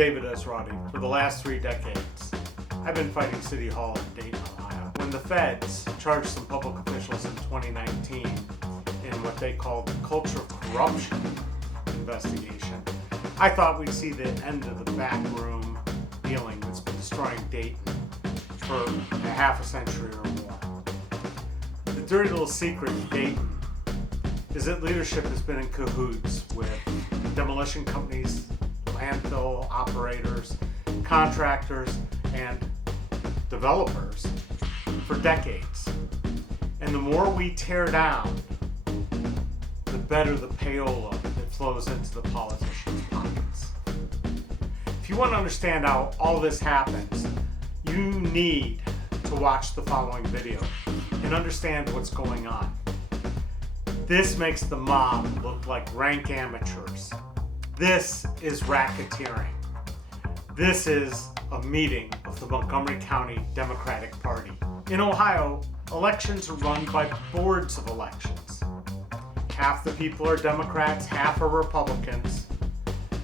David Esrati. For the last 3 decades, I've been fighting City Hall in Dayton, Ohio. When the feds charged some public officials in 2019 in what they called the culture of corruption investigation, I thought we'd see the end of the backroom dealing that's been destroying Dayton for a half a century or more. The dirty little secret in Dayton is that leadership has been in cahoots with demolition companies, landfill operators, contractors, and developers for decades. And the more we tear down, the better the payola that flows into the politicians' pockets. If you want to understand how all this happens, you need to watch the following video and understand what's going on. This makes the mob look like rank amateurs. This is racketeering. This is a meeting of the Montgomery County Democratic Party. In Ohio, elections are run by boards of elections. Half the people are Democrats, half are Republicans.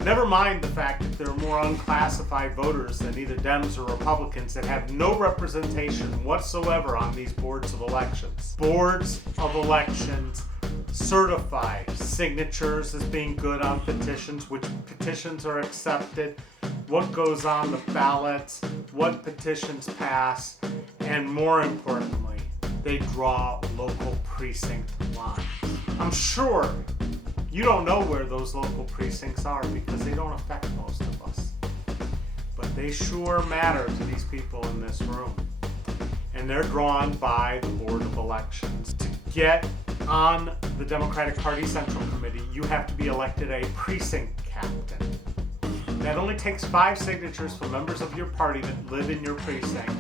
Never mind the fact that there are more unclassified voters than either Dems or Republicans that have no representation whatsoever on these boards of elections. Boards of elections certify signatures as being good on petitions, which petitions are accepted, what goes on the ballots, what petitions pass, and more importantly, they draw local precinct lines. I'm sure you don't know where those local precincts are because they don't affect most of us. But they sure matter to these people in this room. And they're drawn by the Board of Elections. To get on the Democratic Party Central Committee, you have to be elected a precinct captain. That only takes 5 signatures from members of your party that live in your precinct,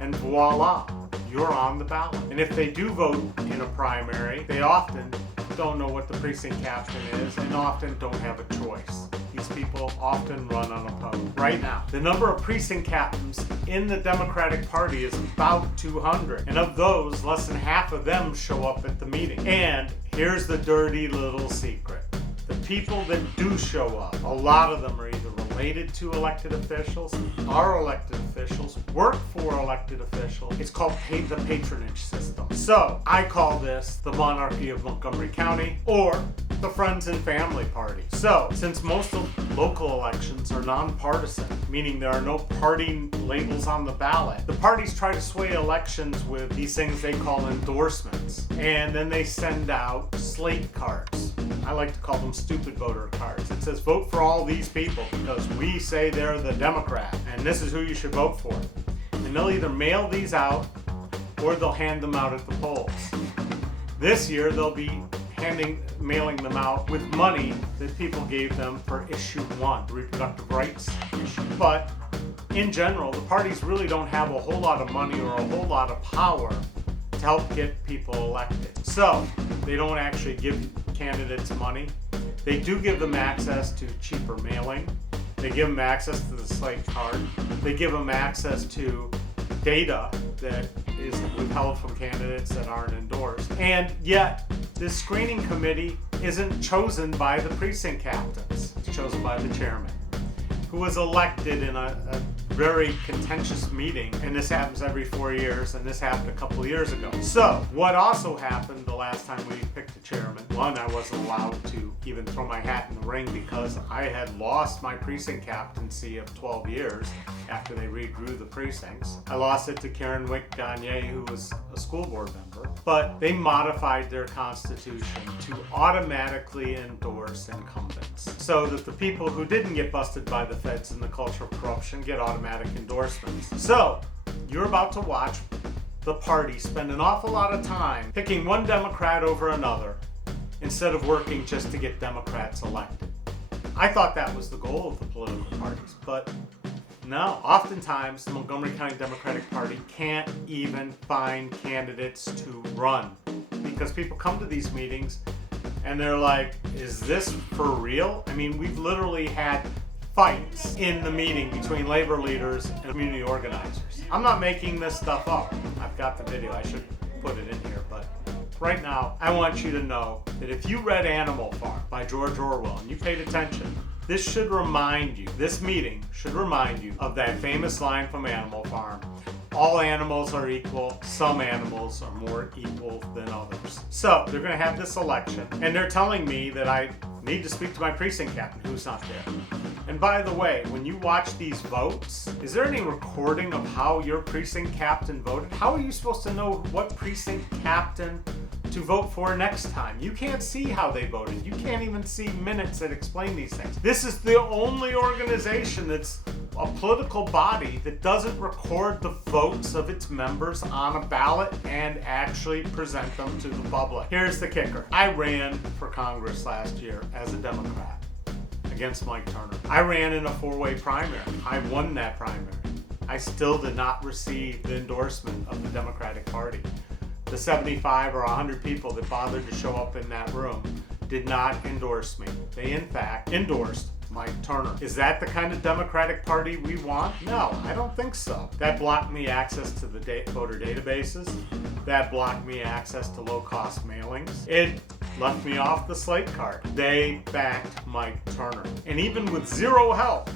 and voila, you're on the ballot. And if they do vote in a primary, they often don't know what the precinct captain is and often don't have a choice. These people often run unopposed. Right now, the number of precinct captains in the Democratic Party is about 200. And of those, less than half of them show up at the meeting. And here's the dirty little secret. The people that do show up, a lot of them are either related to elected officials, are elected officials, work for elected officials. It's called the patronage system. So I call this the monarchy of Montgomery County, or the friends and family party. So since most of local elections are nonpartisan, meaning there are no party labels on the ballot, the parties try to sway elections with these things they call endorsements. And then they send out slate cards. I like to call them stupid voter cards. It says vote for all these people because we say they're the Democrat and this is who you should vote for. And they'll either mail these out or they'll hand them out at the polls. This year they'll be mailing them out with money that people gave them for issue 1, the reproductive rights issue. But in general, the parties really don't have a whole lot of money or a whole lot of power to help get people elected. So they don't actually give candidates money. They do give them access to cheaper mailing. They give them access to the slate card. They give them access to data that is withheld from candidates that aren't endorsed. And yet, this screening committee isn't chosen by the precinct captains. It's chosen by the chairman, who was elected in a very contentious meeting, and this happens every 4 years, and this happened a couple of years ago. So, what also happened the last time we picked a chairman, one, I wasn't allowed to even throw my hat in the ring because I had lost my precinct captaincy of 12 years after they redrew the precincts. I lost it to Karen Wick-Gagne, who was a school board member, but they modified their constitution to automatically endorse incumbents so that the people who didn't get busted by the feds in the culture of corruption get automatic endorsements. So, you're about to watch the party spend an awful lot of time picking one Democrat over another instead of working just to get Democrats elected. I thought that was the goal of the political parties, but no. Oftentimes, the Montgomery County Democratic Party can't even find candidates to run because people come to these meetings and they're like, is this for real? I mean, we've literally had fights in the meeting between labor leaders and community organizers. I'm not making this stuff up. I've got the video. I should put it in here, but right now, I want you to know that if you read Animal Farm by George Orwell and you paid attention, this should remind you, this meeting should remind you of that famous line from Animal Farm. All animals are equal, some animals are more equal than others. So they're gonna have this election and they're telling me that I need to speak to my precinct captain who's not there. And by the way, when you watch these votes, is there any recording of how your precinct captain voted? How are you supposed to know what precinct captain to vote for next time? You can't see how they voted. You can't even see minutes that explain these things. This is the only organization that's a political body that doesn't record the votes of its members on a ballot and actually present them to the public. Here's the kicker. I ran for Congress last year as a Democrat against Mike Turner. I ran in a 4-way primary. I won that primary. I still did not receive the endorsement of the Democratic Party. The 75 or 100 people that bothered to show up in that room did not endorse me. They, in fact, endorsed Mike Turner. Is that the kind of Democratic Party we want? No, I don't think so. That blocked me access to the voter databases. That blocked me access to low-cost mailings. It left me off the slate card. They backed Mike Turner. And even with zero help,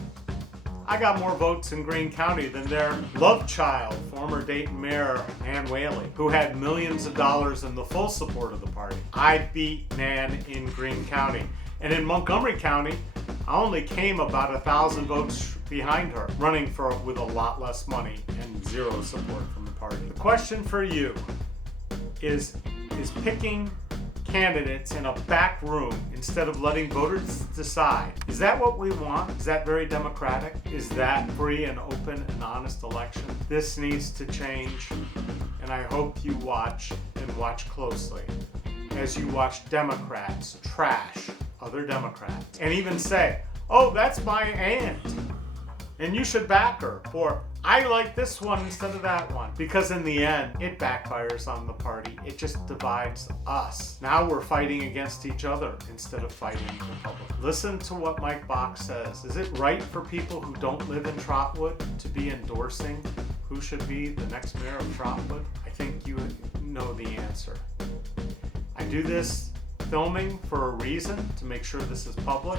I got more votes in Greene County than their love child, former Dayton Mayor Nan Whaley, who had millions of dollars and the full support of the party. I beat Nan in Greene County. And in Montgomery County, I only came about 1,000 votes behind her, running with a lot less money and zero support from the party. The question for you is picking candidates in a back room instead of letting voters decide. Is that what we want? Is that very democratic? Is that free and open and honest election? This needs to change, and I hope you watch and watch closely as you watch Democrats trash other Democrats and even say, oh, that's my aunt and you should back her, or I like this one instead of that one. Because in the end, it backfires on the party. It just divides us. Now we're fighting against each other instead of fighting the public. Listen to what Mike Bach says. Is it right for people who don't live in Trotwood to be endorsing who should be the next mayor of Trotwood? I think you know the answer. I do this filming for a reason, to make sure this is public.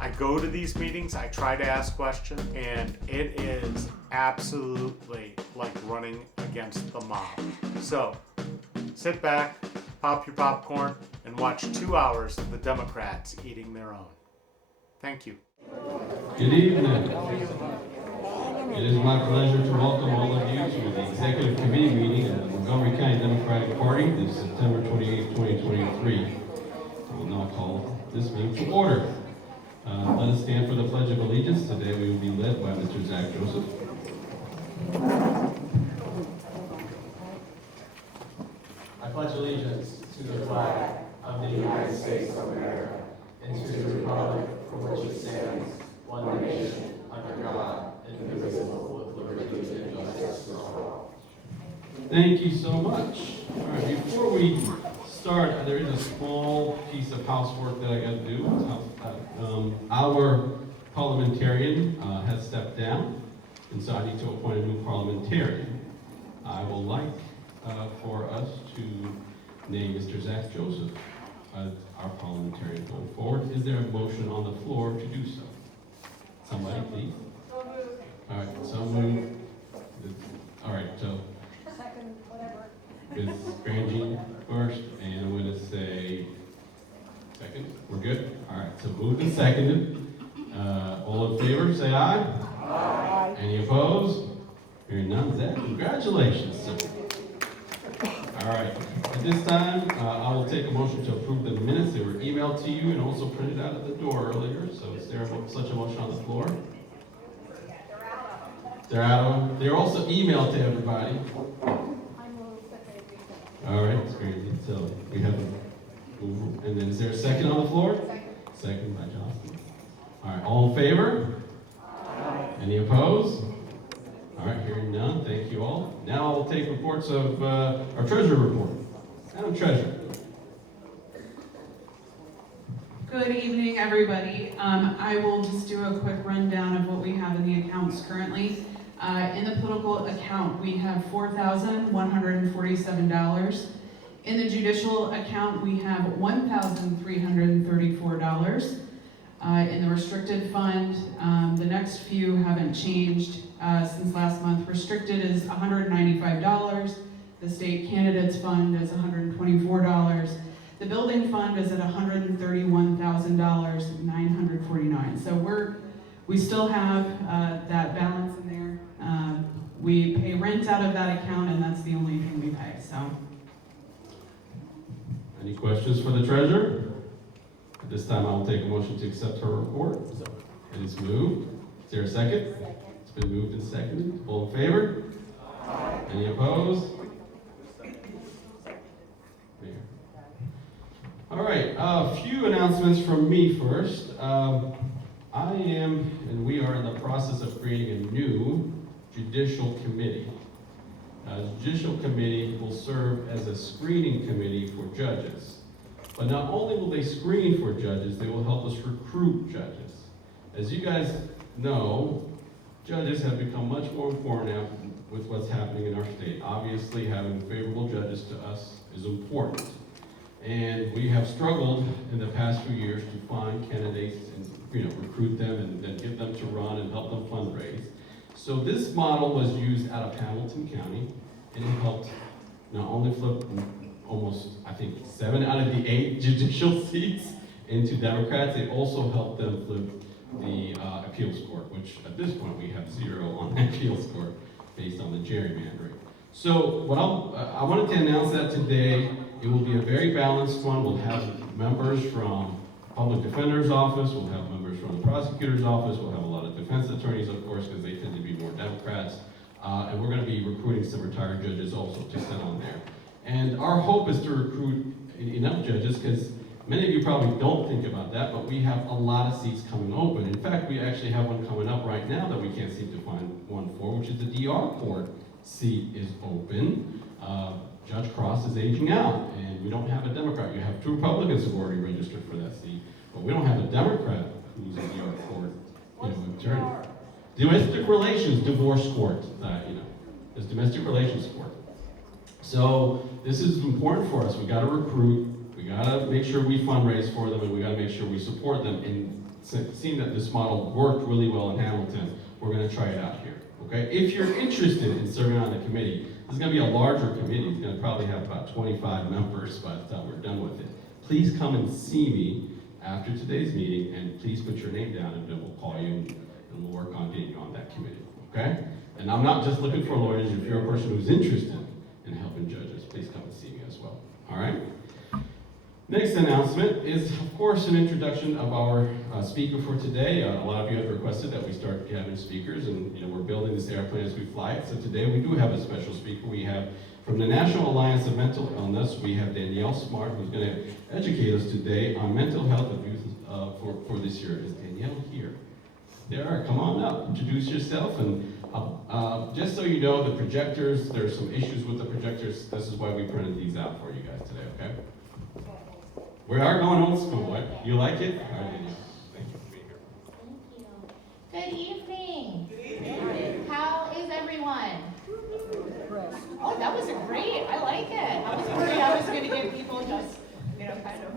I go to these meetings, I try to ask questions, and it is absolutely like running against the mob. So, sit back, pop your popcorn, and watch 2 hours of the Democrats eating their own. Thank you. Good evening. It is my pleasure to welcome all of you to the Executive Committee meeting of the Montgomery County Democratic Party this September 28, 2023. I will now call this meeting to order. Let us stand for the Pledge of Allegiance. Today we will be led by Mr. Zach Joseph. I pledge allegiance to the flag of the United States of America and to the republic for which it stands, one nation, under God, indivisible, with liberty and justice for all. Thank you so much. All right, before we start, there is a small piece of housework that I got to do. Our parliamentarian has stepped down, and so I need to appoint a new parliamentarian. I would like for us to name Mr. Zach Joseph as our parliamentarian going forward. Is there a motion on the floor to do so? Somebody, please. All right, so moved. All right, so Second, whatever. Ms. Grandjean first, and I'm going to say second. We're good? All right, so moved and seconded. All in favor, say aye. Aye. Any opposed? Hearing none, Zach, congratulations, sir. All right, at this time, I will take a motion to approve the minutes. They were emailed to you and also printed out at the door earlier, so is there such a motion on the floor? They're out of them. They're also emailed to everybody. I move that they be sent. All right, it's great. So we have a move. And then is there a second on the floor? Second. Second by Johnson. All right, all in favor? Aye. Any opposed? All right, hearing none, thank you all. Now I'll take reports of our treasurer report. Madam Treasurer. Good evening, everybody. I will just do a quick rundown of what we have in the accounts currently. In the political account, we have $4,147. In the judicial account, we have $1,334. In the restricted fund, the next few haven't changed since last month. Restricted is $195. The state candidates fund is $124. The building fund is at $131,949. So we still have that balance in there. We pay rent out of that account, and that's the only thing we pay. So. Any questions for the treasurer? At this time, I'll take a motion to accept her report. It is moved. Is there a second? It's been moved and seconded. All in favor? Aye. Any opposed? Mayor. All right, a few announcements from me first. I am, and we are in the process of creating a new judicial committee. The judicial committee will serve as a screening committee for judges. But not only will they screen for judges, they will help us recruit judges. As you guys know, judges have become much more informed now with what's happening in our state. Obviously, having favorable judges to us is important. And we have struggled in the past few years to find candidates and recruit them and then get them to run and help them fundraise. So this model was used out of Hamilton County, and it helped not only flip almost, I think, 7 out of the 8 judicial seats into Democrats, it also helped them flip the appeals court, which at this point we have 0 on the appeals court based on the gerrymandering. So what I wanted to announce that today. It will be a very balanced one. We'll have members from public defender's office, we'll have members from the prosecutor's office, we'll have a lot of defense attorneys, of course, because they tend to be more Democrats, and we're going to be recruiting some retired judges also to sit on there. And our hope is to recruit enough judges, because many of you probably don't think about that, but we have a lot of seats coming open. In fact, we actually have one coming up right now that we can't seem to find one for, which is the DR court seat is open. Judge Cross is aging out, and we don't have a Democrat. You have 2 Republicans who are already registered for that seat, but we don't have a Democrat who's a DR court attorney. Domestic relations divorce court, it's domestic relations court. So this is important for us. We got to recruit, we got to make sure we fundraise for them, and we got to make sure we support them. And seeing that this model worked really well in Hamilton, we're going to try it out here. Okay? If you're interested in serving on the committee, this is going to be a larger committee. It's going to probably have about 25 members by the time we're done with it. Please come and see me after today's meeting, and please put your name down, and then we'll call you, and we'll work on getting you on that committee, okay? And I'm not just looking for lawyers. If you're a person who's interested in helping judges, please come and see me as well, all right? Next announcement is, of course, an introduction of our speaker for today. A lot of you have requested that we start having speakers, and we're building this airplane as we fly it. So today we do have a special speaker. We have, from the National Alliance of Mental Illness, we have Danielle Smart, who's going to educate us today on mental health abuse for this year. Is Danielle here? There, come on up, introduce yourself, and just so you know, the projectors, there's some issues with the projectors. This is why we printed these out for you guys today, okay? We are going old school, what? You like it? All right, thank you for being here. Thank you. Good evening. Good evening. How is everyone? Oh, that was great. I like it. I was worried I was going to get people just, kind of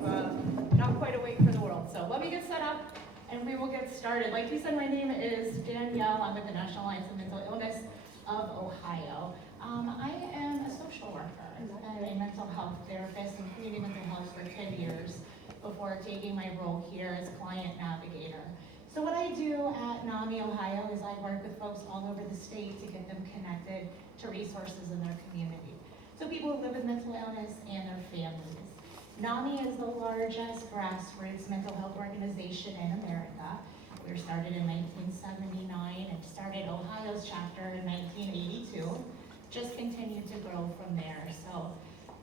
not quite awake for the world. So let me get set up and we will get started. Like you said, my name is Danielle. I'm with the National Alliance of Mental Illness of Ohio. I am a social worker. I'm a mental health therapist and community mental health for 10 years before taking my role here as client navigator. So what I do at NAMI Ohio is I work with folks all over the state to get them connected to resources in their community. So people who live with mental illness and their families. NAMI is the largest grassroots mental health organization in America. We were started in 1979 and started Ohio's chapter in 1982. Just continued to grow from there. So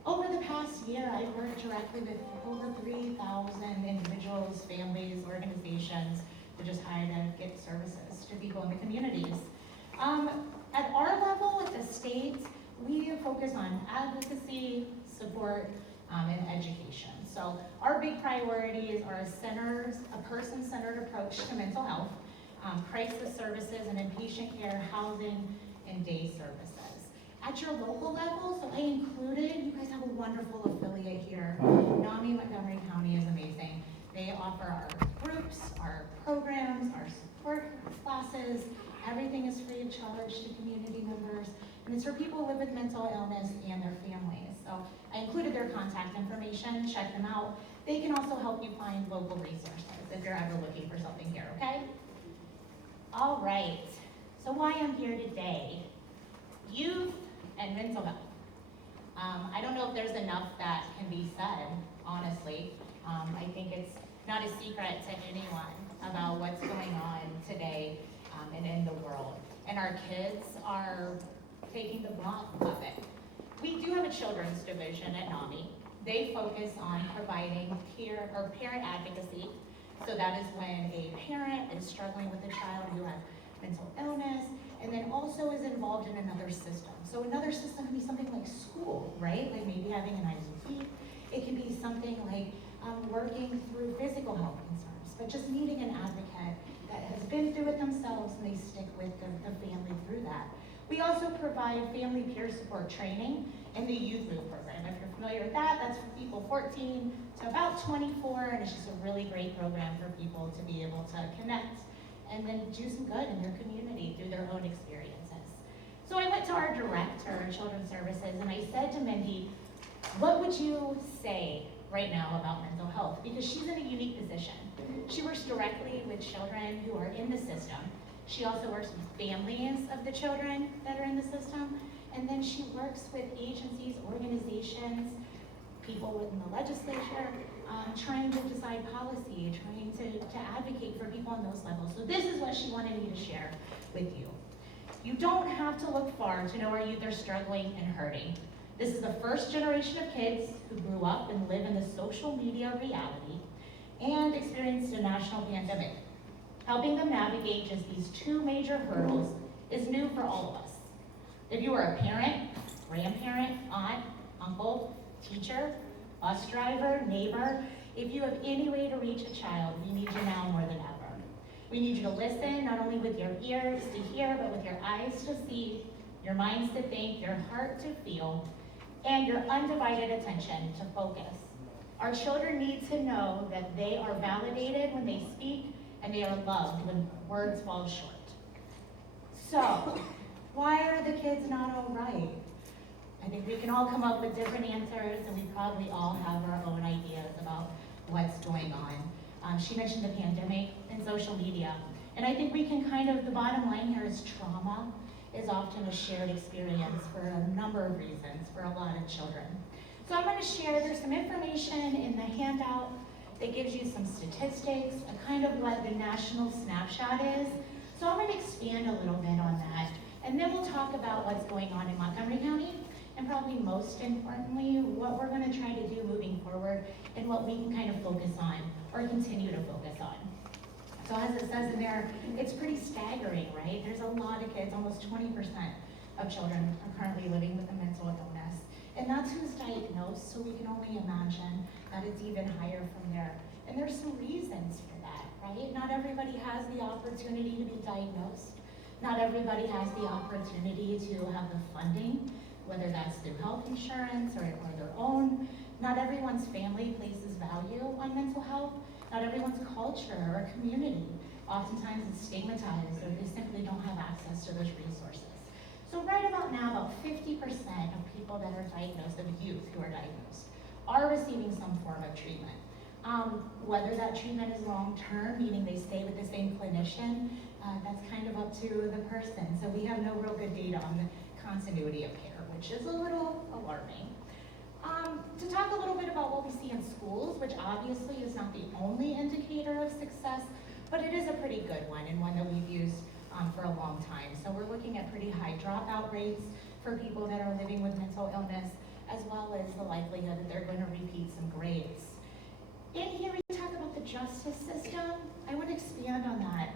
over the past year, I've worked directly with over 3,000 individuals, families, organizations to just try to get services to people in the communities. At our level, at the state, we focus on advocacy, support, and education. So our big priorities are a person-centered approach to mental health, crisis services and inpatient care, housing, and day services. at your local level, so I included, you guys have a wonderful affiliate here. NAMI Montgomery County is amazing. They offer our groups, our programs, our support classes. Everything is free of charge to community members. And it's for people who live with mental illness and their families. So I included their contact information, check them out. They can also help you find local resources if you're ever looking for something here, okay? All right, so why I'm here today, youth and mental health. I don't know if there's enough that can be said, honestly. I think it's not a secret to anyone about what's going on today and in the world. And our kids are taking the brunt of it. We do have a children's division at NAMI. They focus on providing peer or parent advocacy. So that is when a parent is struggling with a child who has mental illness and then also is involved in another system. So another system can be something like school, right? Like maybe having an IEP. It can be something like working through physical health concerns, but just needing an advocate that has been through it themselves and they stick with the family through that. We also provide family peer support training in the Youth Move program. If you're familiar with that, that's for people 14 to about 24, and it's just a really great program for people to be able to connect and then do some good in their community through their own experiences. So I went to our director of Children's Services and I said to Mindy, what would you say right now about mental health? Because she's in a unique position. She works directly with children who are in the system. She also works with families of the children that are in the system. And then she works with agencies, organizations, people within the legislature, trying to decide policy, trying to advocate for people on those levels. So this is what she wanted me to share with you. You don't have to look far to know our youth are struggling and hurting. This is the first generation of kids who grew up and live in the social media reality and experienced a national pandemic. Helping them navigate just these two major hurdles is new for all of us. If you are a parent, grandparent, aunt, uncle, teacher, bus driver, neighbor, if you have any way to reach a child, we need you now more than ever. We need you to listen, not only with your ears to hear, but with your eyes to see, your minds to think, your heart to feel, and your undivided attention to focus. Our children need to know that they are validated when they speak, and they are loved when words fall short. So, why are the kids not all right? I think we can all come up with different answers, and we probably all have our own ideas about what's going on. She mentioned the pandemic and social media, and I think we can the bottom line here is trauma is often a shared experience for a number of reasons for a lot of children. So I'm going to share, there's some information in the handout that gives you some statistics, what the national snapshot is. So I'm going to expand a little bit on that, and then we'll talk about what's going on in Montgomery County, and probably most importantly, what we're going to try to do moving forward, and what we can focus on, or continue to focus on. So as it says in there, it's pretty staggering, right? There's a lot of kids, almost 20% of children are currently living with a mental illness. And that's who's diagnosed, so we can only imagine that it's even higher from there. And there's some reasons for that, right? Not everybody has the opportunity to be diagnosed. Not everybody has the opportunity to have the funding, whether that's through health insurance or their own. Not everyone's family places value on mental health. Not everyone's culture or community. Oftentimes it's stigmatized, or they simply don't have access to those resources. So right about now, about 50% of people that are diagnosed, of youth who are diagnosed, are receiving some form of treatment. Whether that treatment is long-term, meaning they stay with the same clinician, that's up to the person. So we have no real good data on the continuity of care, which is a little alarming. To talk a little bit about what we see in schools, which obviously is not the only indicator of success, but it is a pretty good one, and one that we've used for a long time. So we're looking at pretty high dropout rates for people that are living with mental illness, as well as the likelihood that they're going to repeat some grades. In here we talk about the justice system. I want to expand on that.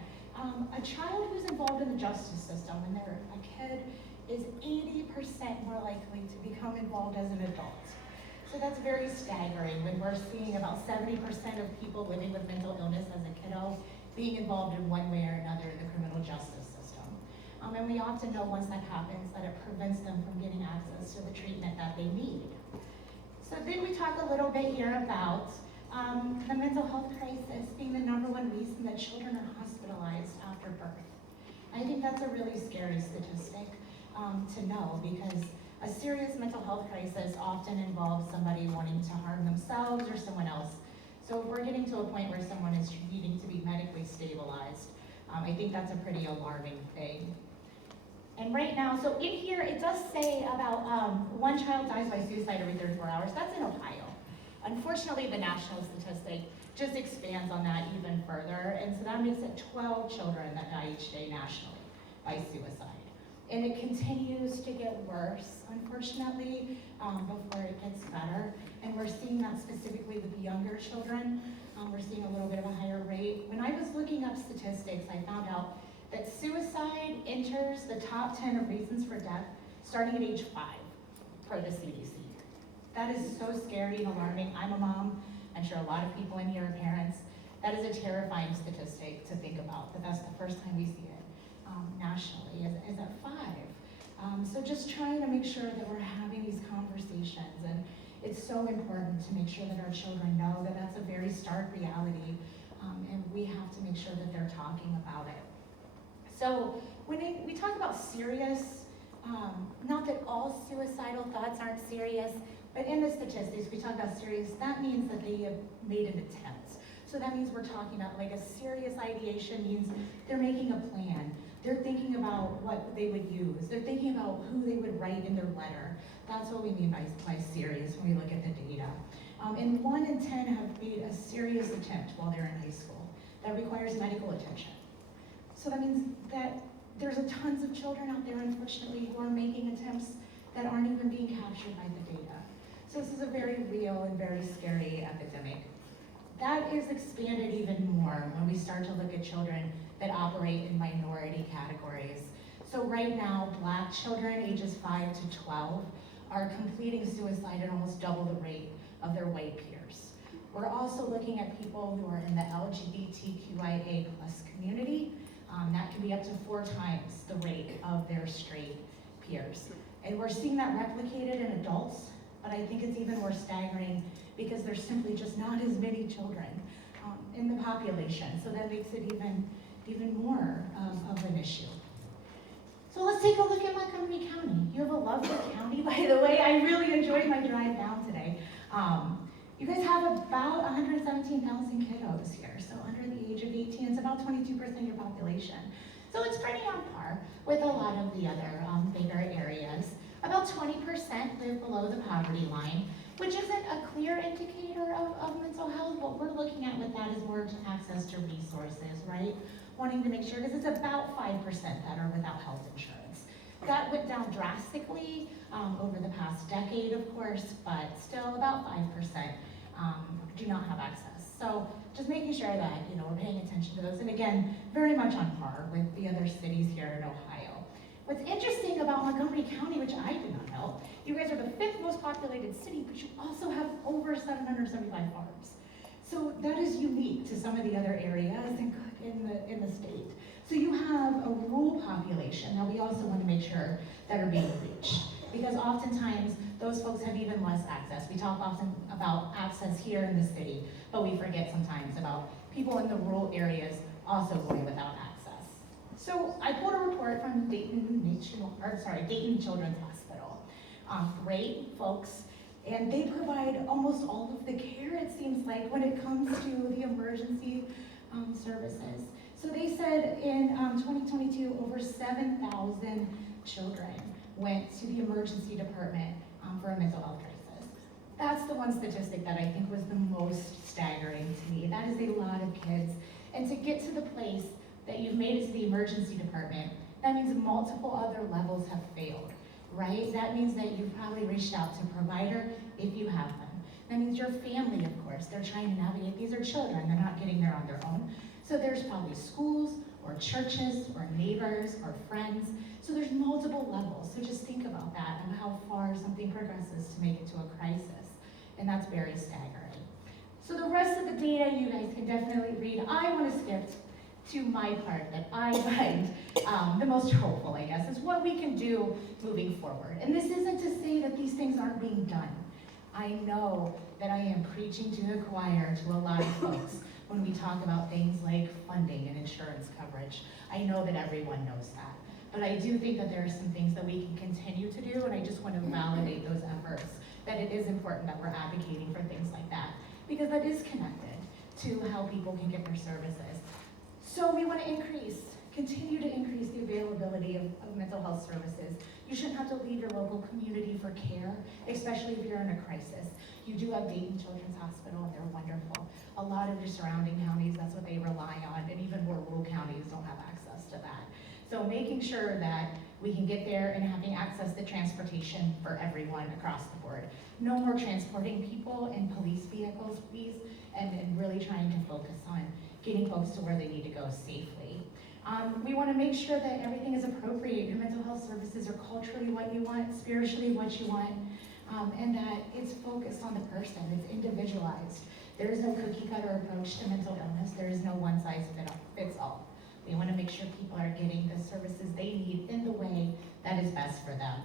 A child who's involved in the justice system when they're a kid is 80% more likely to become involved as an adult. So that's very staggering when we're seeing about 70% of people living with mental illness as a kiddo being involved in one way or another in the criminal justice system. And we often know once that happens that it prevents them from getting access to the treatment that they need. So then we talk a little bit here about the mental health crisis being the #1 reason that children are hospitalized after birth. I think that's a really scary statistic to know, because a serious mental health crisis often involves somebody wanting to harm themselves or someone else. So if we're getting to a point where someone is needing to be medically stabilized, I think that's a pretty alarming thing. And right now, so in here, it does say about 1 child dies by suicide every 34 hours. That's in Ohio. Unfortunately, the national statistic just expands on that even further, and so that makes it 12 children that die each day nationally by suicide. And it continues to get worse, unfortunately, before it gets better. And we're seeing that specifically with younger children. We're seeing a little bit of a higher rate. When I was looking up statistics, I found out that suicide enters the top 10 of reasons for death starting at age 5 per the CDC. That is so scary and alarming. I'm a mom. I'm sure a lot of people in here are parents. That is a terrifying statistic to think about, that that's the first time we see it nationally, is at 5. So just trying to make sure that we're having these conversations, and it's so important to make sure that our children know that that's a very stark reality, and we have to make sure that they're talking about it. So when we talk about serious, not that all suicidal thoughts aren't serious, but in the statistics, we talk about serious, that means that they have made an attempt. So that means we're talking about like a serious ideation means they're making a plan. They're thinking about what they would use. They're thinking about who they would write in their letter. That's what we mean by serious when we look at the data. And 1 in 10 have made a serious attempt while they're in high school that requires medical attention. So that means that there's tons of children out there, unfortunately, who are making attempts that aren't even being captured by the data. So this is a very real and very scary epidemic. That is expanded even more when we start to look at children that operate in minority categories. So right now, Black children ages 5 to 12 are completing suicide at almost double the rate of their white peers. We're also looking at people who are in the LGBTQIA+ community. That can be up to 4 times the rate of their straight peers. And we're seeing that replicated in adults, but I think it's even more staggering because there's simply just not as many children in the population. So that makes it even more of an issue. So let's take a look at Montgomery County. You have a lovely county, by the way. I really enjoyed my drive down today. You guys have about 117,000 kiddos here, so under the age of 18, it's about 22% of your population. So it's pretty on par with a lot of the other bigger areas. About 20% live below the poverty line, which isn't a clear indicator of mental health. What we're looking at with that is more access to resources, right? Wanting to make sure, because it's about 5% that are without health insurance. That went down drastically over the past decade, of course, but still about 5% do not have access. So just making sure that we're paying attention to those, and again, very much on par with the other cities here in Ohio. What's interesting about Montgomery County, which I did not know, you guys are the 5th most populated city, but you also have over 775 farms. So that is unique to some of the other areas in the state. So you have a rural population that we also want to make sure that are being reached, because oftentimes those folks have even less access. We talk often about access here in the city, but we forget sometimes about people in the rural areas also going without access. So I pulled a report from Dayton Children's Hospital. Great folks, and they provide almost all of the care, it seems like, when it comes to the emergency services. So they said in 2022, over 7,000 children went to the emergency department for a mental health crisis. That's the one statistic that I think was the most staggering to me. That is a lot of kids. And to get to the place that you've made it to the emergency department, that means multiple other levels have failed, right? That means that you've probably reached out to a provider if you have them. That means your family, of course, they're trying to navigate. These are children, they're not getting there on their own. So there's probably schools or churches or neighbors or friends. So there's multiple levels. So just think about that and how far something progresses to make it to a crisis. And that's very staggering. So the rest of the data you guys can definitely read. I want to skip to my part that I find the most hopeful, I guess, is what we can do moving forward. And this isn't to say that these things aren't being done. I know that I am preaching to the choir to a lot of folks when we talk about things like funding and insurance coverage. I know that everyone knows that. But I do think that there are some things that we can continue to do, and I just want to validate those efforts, that it is important that we're advocating for things like that, because that is connected to how people can get their services. So we want to continue to increase the availability of mental health services. You shouldn't have to leave your local community for care, especially if you're in a crisis. You do have Dayton Children's Hospital, and they're wonderful. A lot of the surrounding counties, that's what they rely on, and even more rural counties don't have access to that. So making sure that we can get there and having access to transportation for everyone across the board. No more transporting people in police vehicles, please, and really trying to focus on getting folks to where they need to go safely. We want to make sure that everything is appropriate. Your mental health services are culturally what you want, spiritually what you want, and that it's focused on the person, it's individualized. There is no cookie cutter approach to mental illness. There is no one size fits all. We want to make sure people are getting the services they need in the way that is best for them.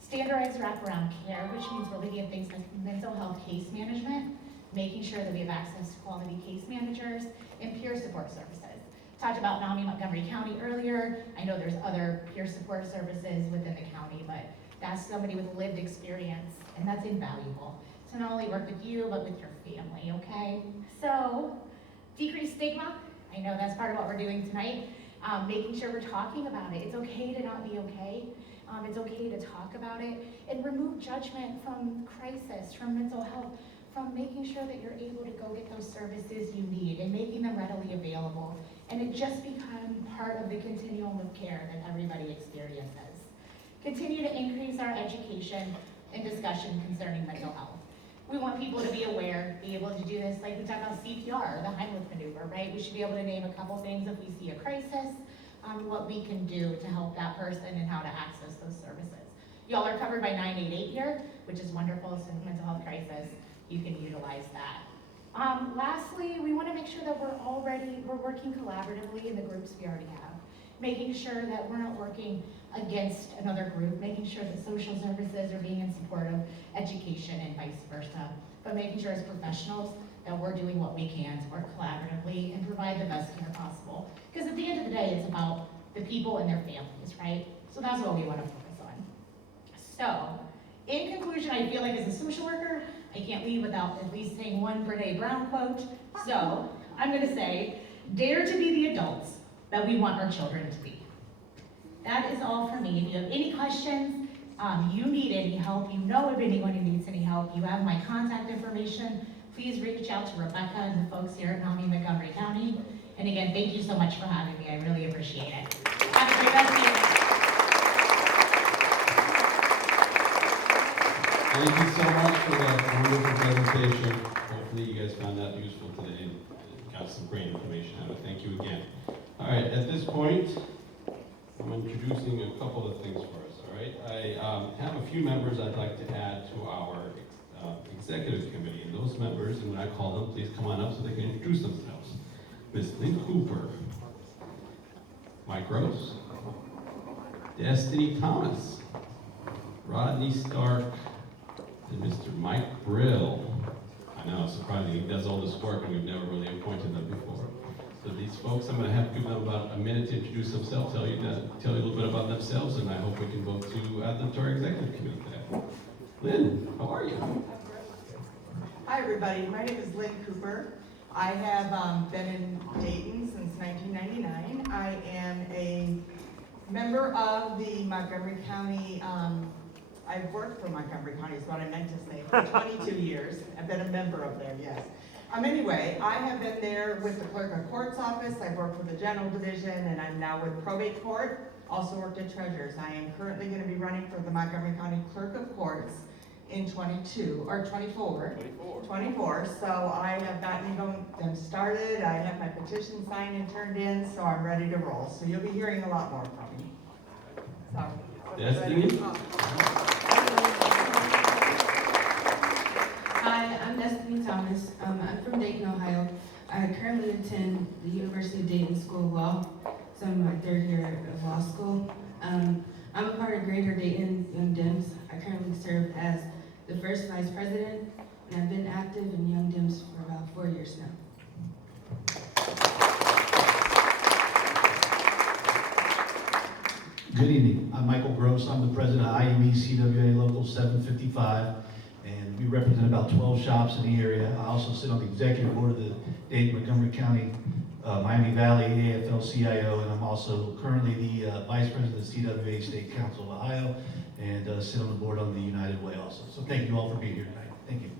Standardized wraparound care, which means we're looking at things like mental health case management, making sure that we have access to quality case managers, and peer support services. Talked about Montgomery County earlier. I know there's other peer support services within the county, but that's somebody with lived experience, and that's invaluable to not only work with you, but with your family, okay? So, decrease stigma. I know that's part of what we're doing tonight. Making sure we're talking about it. It's okay to not be okay. It's okay to talk about it, and remove judgment from crisis, from mental health, from making sure that you're able to go get those services you need and making them readily available. And it just become part of the continuum of care that everybody experiences. Continue to increase our education and discussion concerning mental health. We want people to be aware, be able to do this, like we talk about CPR, the Heimlich maneuver, right? We should be able to name a couple things if we see a crisis, what we can do to help that person and how to access those services. Y'all are covered by 988 here, which is wonderful. So mental health crisis, you can utilize that. Lastly, we want to make sure that we're working collaboratively in the groups we already have, making sure that we're not working against another group, making sure that social services are being in support of education and vice versa, but making sure as professionals that we're doing what we can to work collaboratively and provide the best care possible. Because at the end of the day, it's about the people and their families, right? So that's what we want to focus on. So, in conclusion, I feel like as a social worker, I can't leave without at least saying one Brene Brown quote. So, I'm going to say, dare to be the adults that we want our children to be. That is all for me. If you have any questions, you need any help, you know of anyone who needs any help, you have my contact information, please reach out to Rebecca and the folks here at Montgomery County. And again, thank you so much for having me. I really appreciate it. Have a great rest of your day. Thank you so much for that wonderful presentation. Hopefully you guys found that useful today and got some great information out of it. Thank you again. All right, at this point, I'm introducing a couple of things for us, all right? I have a few members I'd like to add to our executive committee, and those members, and when I call them, please come on up so they can introduce themselves. Ms. Lynn Cooper, Mike Rose, Destiny Thomas, Rodney Stark, and Mr. Mike Brill. I know, surprising, he does all this work and we've never really appointed them before. So these folks, I'm going to have to give them about a minute to introduce themselves, tell you a little bit about themselves, and I hope we can vote to add them to our executive committee today. Lynn, how are you? Hi everybody, my name is Lynn Cooper. I have been in Dayton since 1999. I am a member of the Montgomery County, I've worked for Montgomery County is what I meant to say, for 22 years. I've been a member of there, yes. Anyway, I have been there with the clerk of court's office. I've worked for the general division, and I'm now with probate court. Also worked at treasurers. I am currently going to be running for the Montgomery County clerk of courts in 24. So I have gotten them started. I have my petition signed and turned in, so I'm ready to roll. So you'll be hearing a lot more from me. So, Destiny? Hi, I'm Destiny Thomas. I'm from Dayton, Ohio. I currently attend the University of Dayton School of Law, so I'm in my third year of law school. I'm a part of Greater Dayton Young Dems. I currently serve as the first vice president, and I've been active in Young Dems for about 4 years now. Good evening. I'm Michael Gross. I'm the president of IME CWA Local 755, and we represent about 12 shops in the area. I also sit on the executive board of the Dayton Montgomery County Miami Valley AFL-CIO, and I'm also currently the vice president of the CWA State Council of Ohio, and sit on the board on the United Way also. So thank you all for being here tonight. Thank you.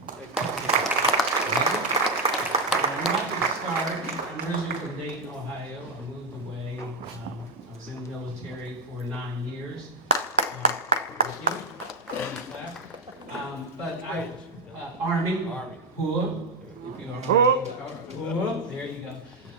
I'm about to start. I'm originally from Dayton, Ohio. I moved away. I was in the military for 9 years. Thank you. But I, Army, HUA, if you are HUA, there you go.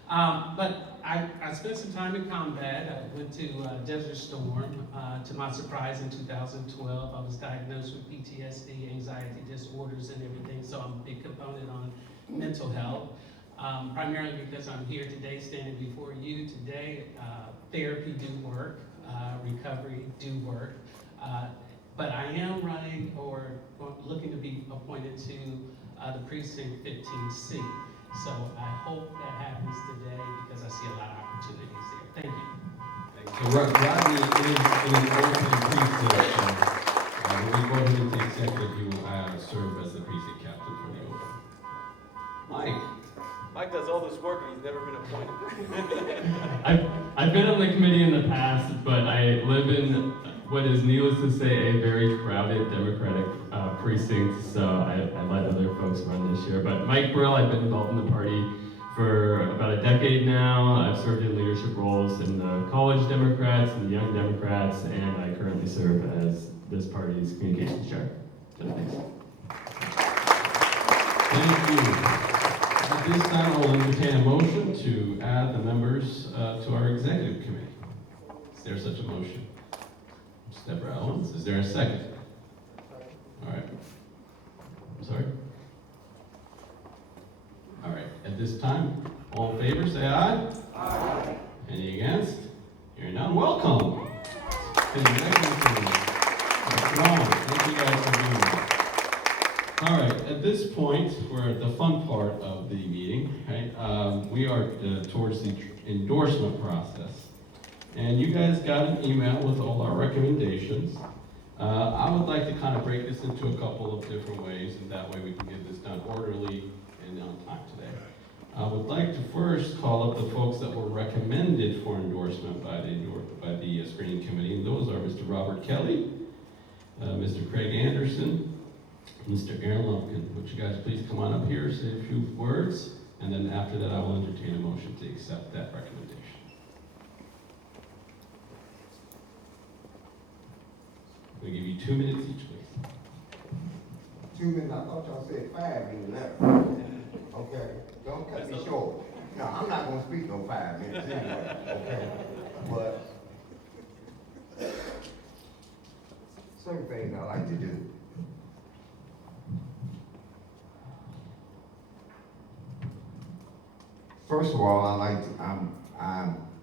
But I spent some time in combat. I went to Desert Storm. To my surprise, in 2012, I was diagnosed with PTSD, anxiety disorders, and everything. So I'm a big component on mental health. Primarily because I'm here today, standing before you today. Therapy do work, recovery do work. But I am running or looking to be appointed to the precinct 15C. So I hope that happens today because I see a lot of opportunities there. Thank you. So Rodney is in an open precinct. When we go ahead into executive, he will serve as the precinct captain for the open. Mike. Mike does all this work and he's never been appointed. I've been on the committee in the past, but I live in what is, needless to say, a very crowded Democratic precinct, so I let other folks run this year. But Mike Brill, I've been involved in the party for about a decade now. I've served in leadership roles in the College Democrats and the Young Democrats, and I currently serve as this party's communications chair. So thanks. Thank you. At this time, I will entertain a motion to add the members to our executive committee. Is there such a motion? Ms. Deborah Owens, is there a second? All right. I'm sorry? All right, at this time, all in favor, say aye. Aye. Any against? Hearing none, welcome to the executive committee. Thank you guys for being here. All right, at this point, we're at the fun part of the meeting, right? We are towards the endorsement process. And you guys got an email with all our recommendations. I would like to kind of break this into a couple of different ways, and that way we can get this done orderly and on time today. I would like to first call up the folks that were recommended for endorsement by the screening committee, and those are Mr. Robert Kelly, Mr. Craig Anderson, Mr. Aaron Lumpkin. Would you guys please come on up here, say a few words, and then after that I will entertain a motion to accept that recommendation. We'll give you 2 minutes each, please. 2 minutes, I thought y'all said 5 minutes left. Okay, don't cut me short. No, I'm not gonna speak no 5 minutes anyway, okay? But certain things I like to do. First of all, I'm,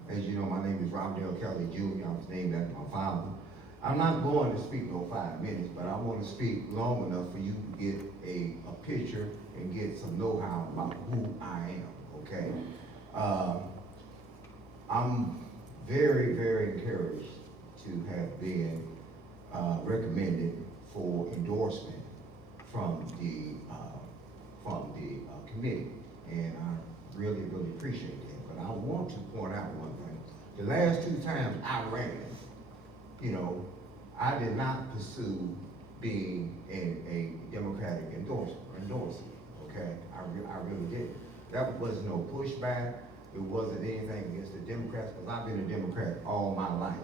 as you know, my name is Robert L. Kelly Jr. I was named after my father. I'm not going to speak no 5 minutes, but I want to speak long enough for you to get a picture and get some know-how about who I am, okay? I'm very, very encouraged to have been recommended for endorsement from the committee, and I really, really appreciate that. But I want to point out one thing. The last 2 times I ran, you know, I did not pursue being a Democratic endorser, okay? I really didn't. That was no pushback. It wasn't anything against the Democrats, because I've been a Democrat all my life.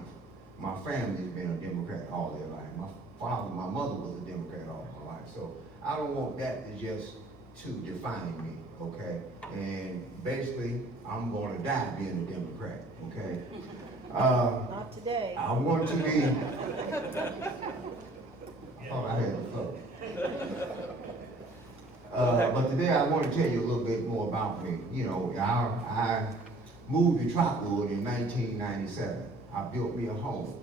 My family's been a Democrat all their life. My father, my mother was a Democrat all my life. So I don't want that to just to define me, okay? And basically, I'm gonna die being a Democrat, okay? Not today. I want to be, I thought I had the flow. But today I want to tell you a little bit more about me. You know, I moved to Trotwood in 1997. I built me a home,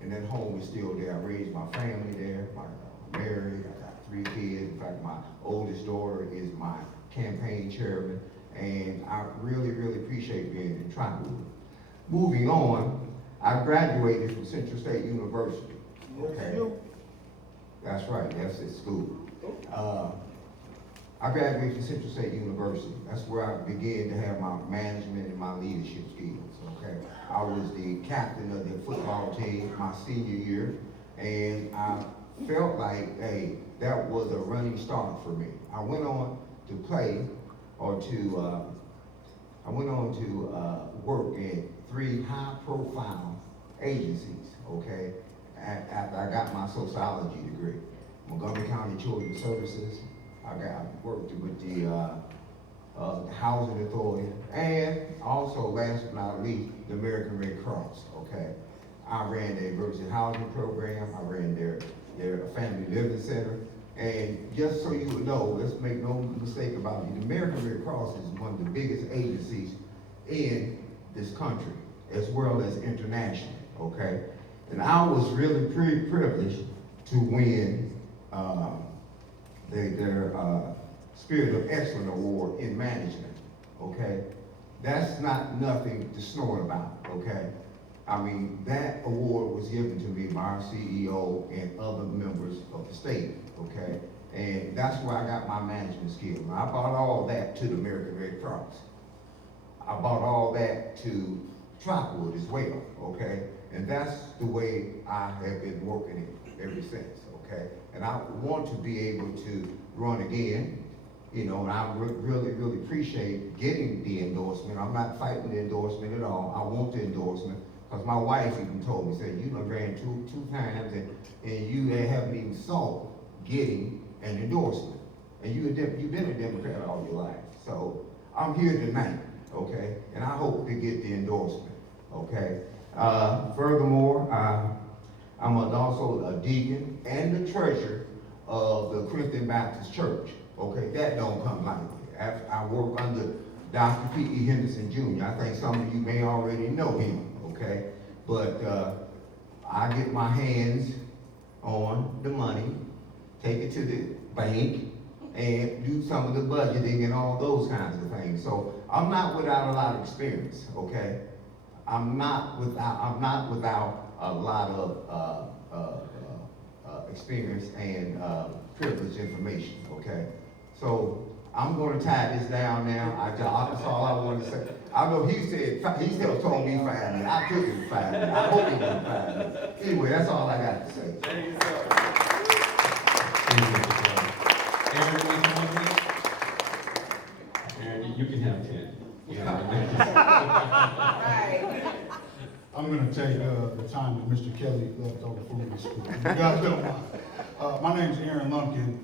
and that home is still there. I raised my family there. I'm married. I got 3 kids. In fact, my oldest daughter is my campaign chairman, and I really, really appreciate being in Trotwood. Moving on, I graduated from Central State University. Okay, that's right. That's at school. I graduated from Central State University. That's where I began to have my management and my leadership skills, okay? I was the captain of the football team my senior year, and I felt like, hey, that was a running start for me. I went on to play, or to, work at 3 high-profile agencies, okay? After I got my sociology degree. Montgomery County Children's Services, I worked with the Housing Authority, and also, last but not least, the American Red Cross, okay? I ran their emergency housing program, I ran their family living center, and just so you would know, let's make no mistake about it, the American Red Cross is one of the biggest agencies in this country, as well as international, okay? And I was really privileged to win their Spirit of Excellence Award in management, okay? That's not nothing to snort about, okay? I mean, that award was given to me by our CEO and other members of the state, okay? And that's where I got my management skills. And I brought all that to the American Red Cross. I brought all that to Trotwood as well, okay? And that's the way I have been working it ever since, okay? And I want to be able to run again, you know, and I really, really appreciate getting the endorsement. I'm not fighting the endorsement at all. I want the endorsement, because my wife even told me, said, you done ran two times and you haven't even saw getting an endorsement. And you've been a Democrat all your life. So I'm here tonight, okay? And I hope to get the endorsement, okay? Furthermore, I'm also a deacon and the treasurer of the Christian Baptist Church. Okay, that don't come lightly. I work under Dr. P.E. Henderson Jr. I think some of you may already know him, okay? But I get my hands on the money, take it to the bank, and do some of the budgeting and all those kinds of things. So I'm not without a lot of experience, okay? I'm not without a lot of experience and privileged information, okay? So I'm going to tie this down now. That's all I want to say. I know he still told me 5 minutes. I took him 5 minutes. I hope he did 5 minutes. Anyway, that's all I got to say. Thank you, sir. Aaron, you can have 10. Right. I'm going to take the time that Mr. Kelly left over for me to speak. You guys don't mind. My name is Aaron Lumpkin.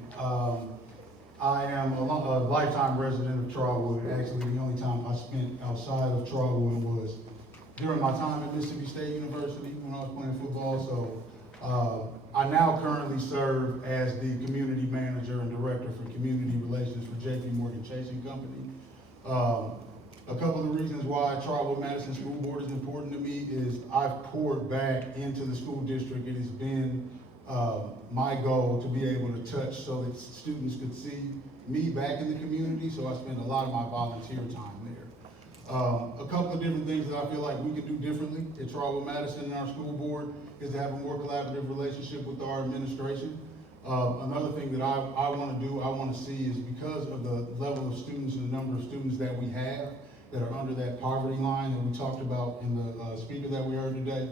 I am a lifetime resident of Trotwood. Actually, the only time I spent outside of Trotwood was during my time at Mississippi State University when I was playing football. So I now currently serve as the community manager and director for community relations for J.P. Morgan Chase & Company. A couple of reasons why Trotwood Madison School Board is important to me is I've poured back into the school district. It has been my goal to be able to touch so that students could see me back in the community, so I spend a lot of my volunteer time there. A couple of different things that I feel like we could do differently at Trotwood Madison and our school board is to have a more collaborative relationship with our administration. Another thing that I want to do, I want to see is because of the level of students and the number of students that we have that are under that poverty line that we talked about in the speaker that we heard today,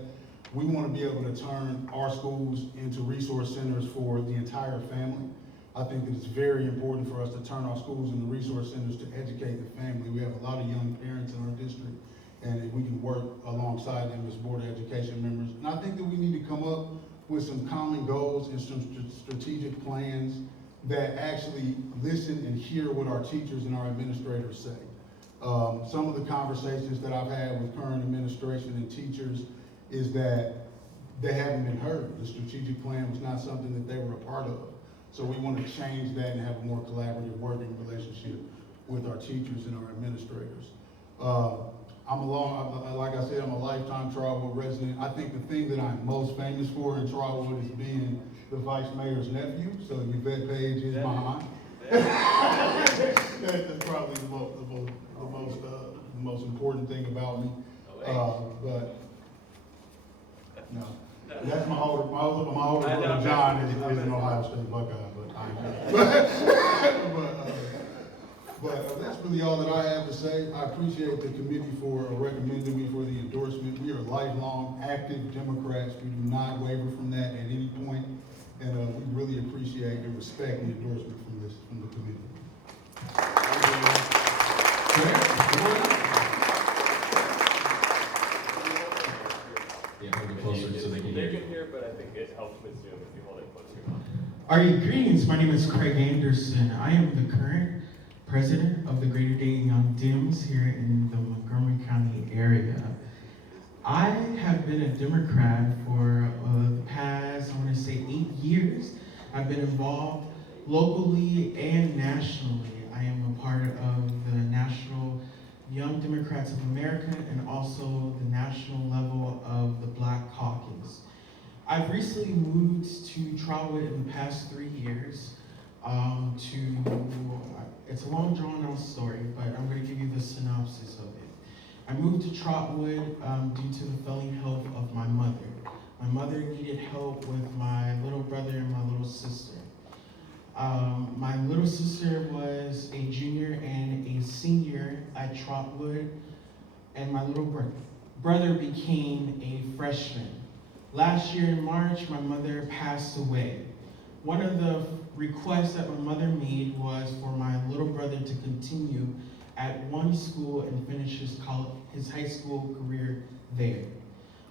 we want to be able to turn our schools into resource centers for the entire family. I think that it's very important for us to turn our schools into resource centers to educate the family. We have a lot of young parents in our district, and if we can work alongside them as Board of Education members. And I think that we need to come up with some common goals and some strategic plans that actually listen and hear what our teachers and our administrators say. Some of the conversations that I've had with current administration and teachers is that they haven't been heard. The strategic plan was not something that they were a part of. So we want to change that and have a more collaborative working relationship with our teachers and our administrators. Like I said, I'm a lifetime Trotwood resident. I think the thing that I'm most famous for in Trotwood is being the vice mayor's nephew. So Yvette Page is my aunt. That's probably the most important thing about me. But no, that's my older brother John is an Ohio State Buckeye, but that's really all that I have to say. I appreciate the committee for recommending me for the endorsement. We are lifelong active Democrats. We do not waver from that at any point, and we really appreciate and respect the endorsement from the committee. Yeah, hold it closer so they can hear. They can hear, but I think it helps with Zoom if you hold it closer. All right, greetings. My name is Craig Anderson. I am the current president of the Greater Dayton Young Dems here in the Montgomery County area. I have been a Democrat for the past, I want to say 8 years. I've been involved locally and nationally. I am a part of the National Young Democrats of America and also the national level of the Black Caucus. I've recently moved to Trotwood in the past 3 years. It's a long drawn out story, but I'm going to give you the synopsis of it. I moved to Trotwood due to the failing health of my mother. My mother needed help with my little brother and my little sister. My little sister was a junior and a senior at Trotwood, and my little brother became a freshman. Last year in March, my mother passed away. One of the requests that my mother made was for my little brother to continue at one school and finish his high school career there.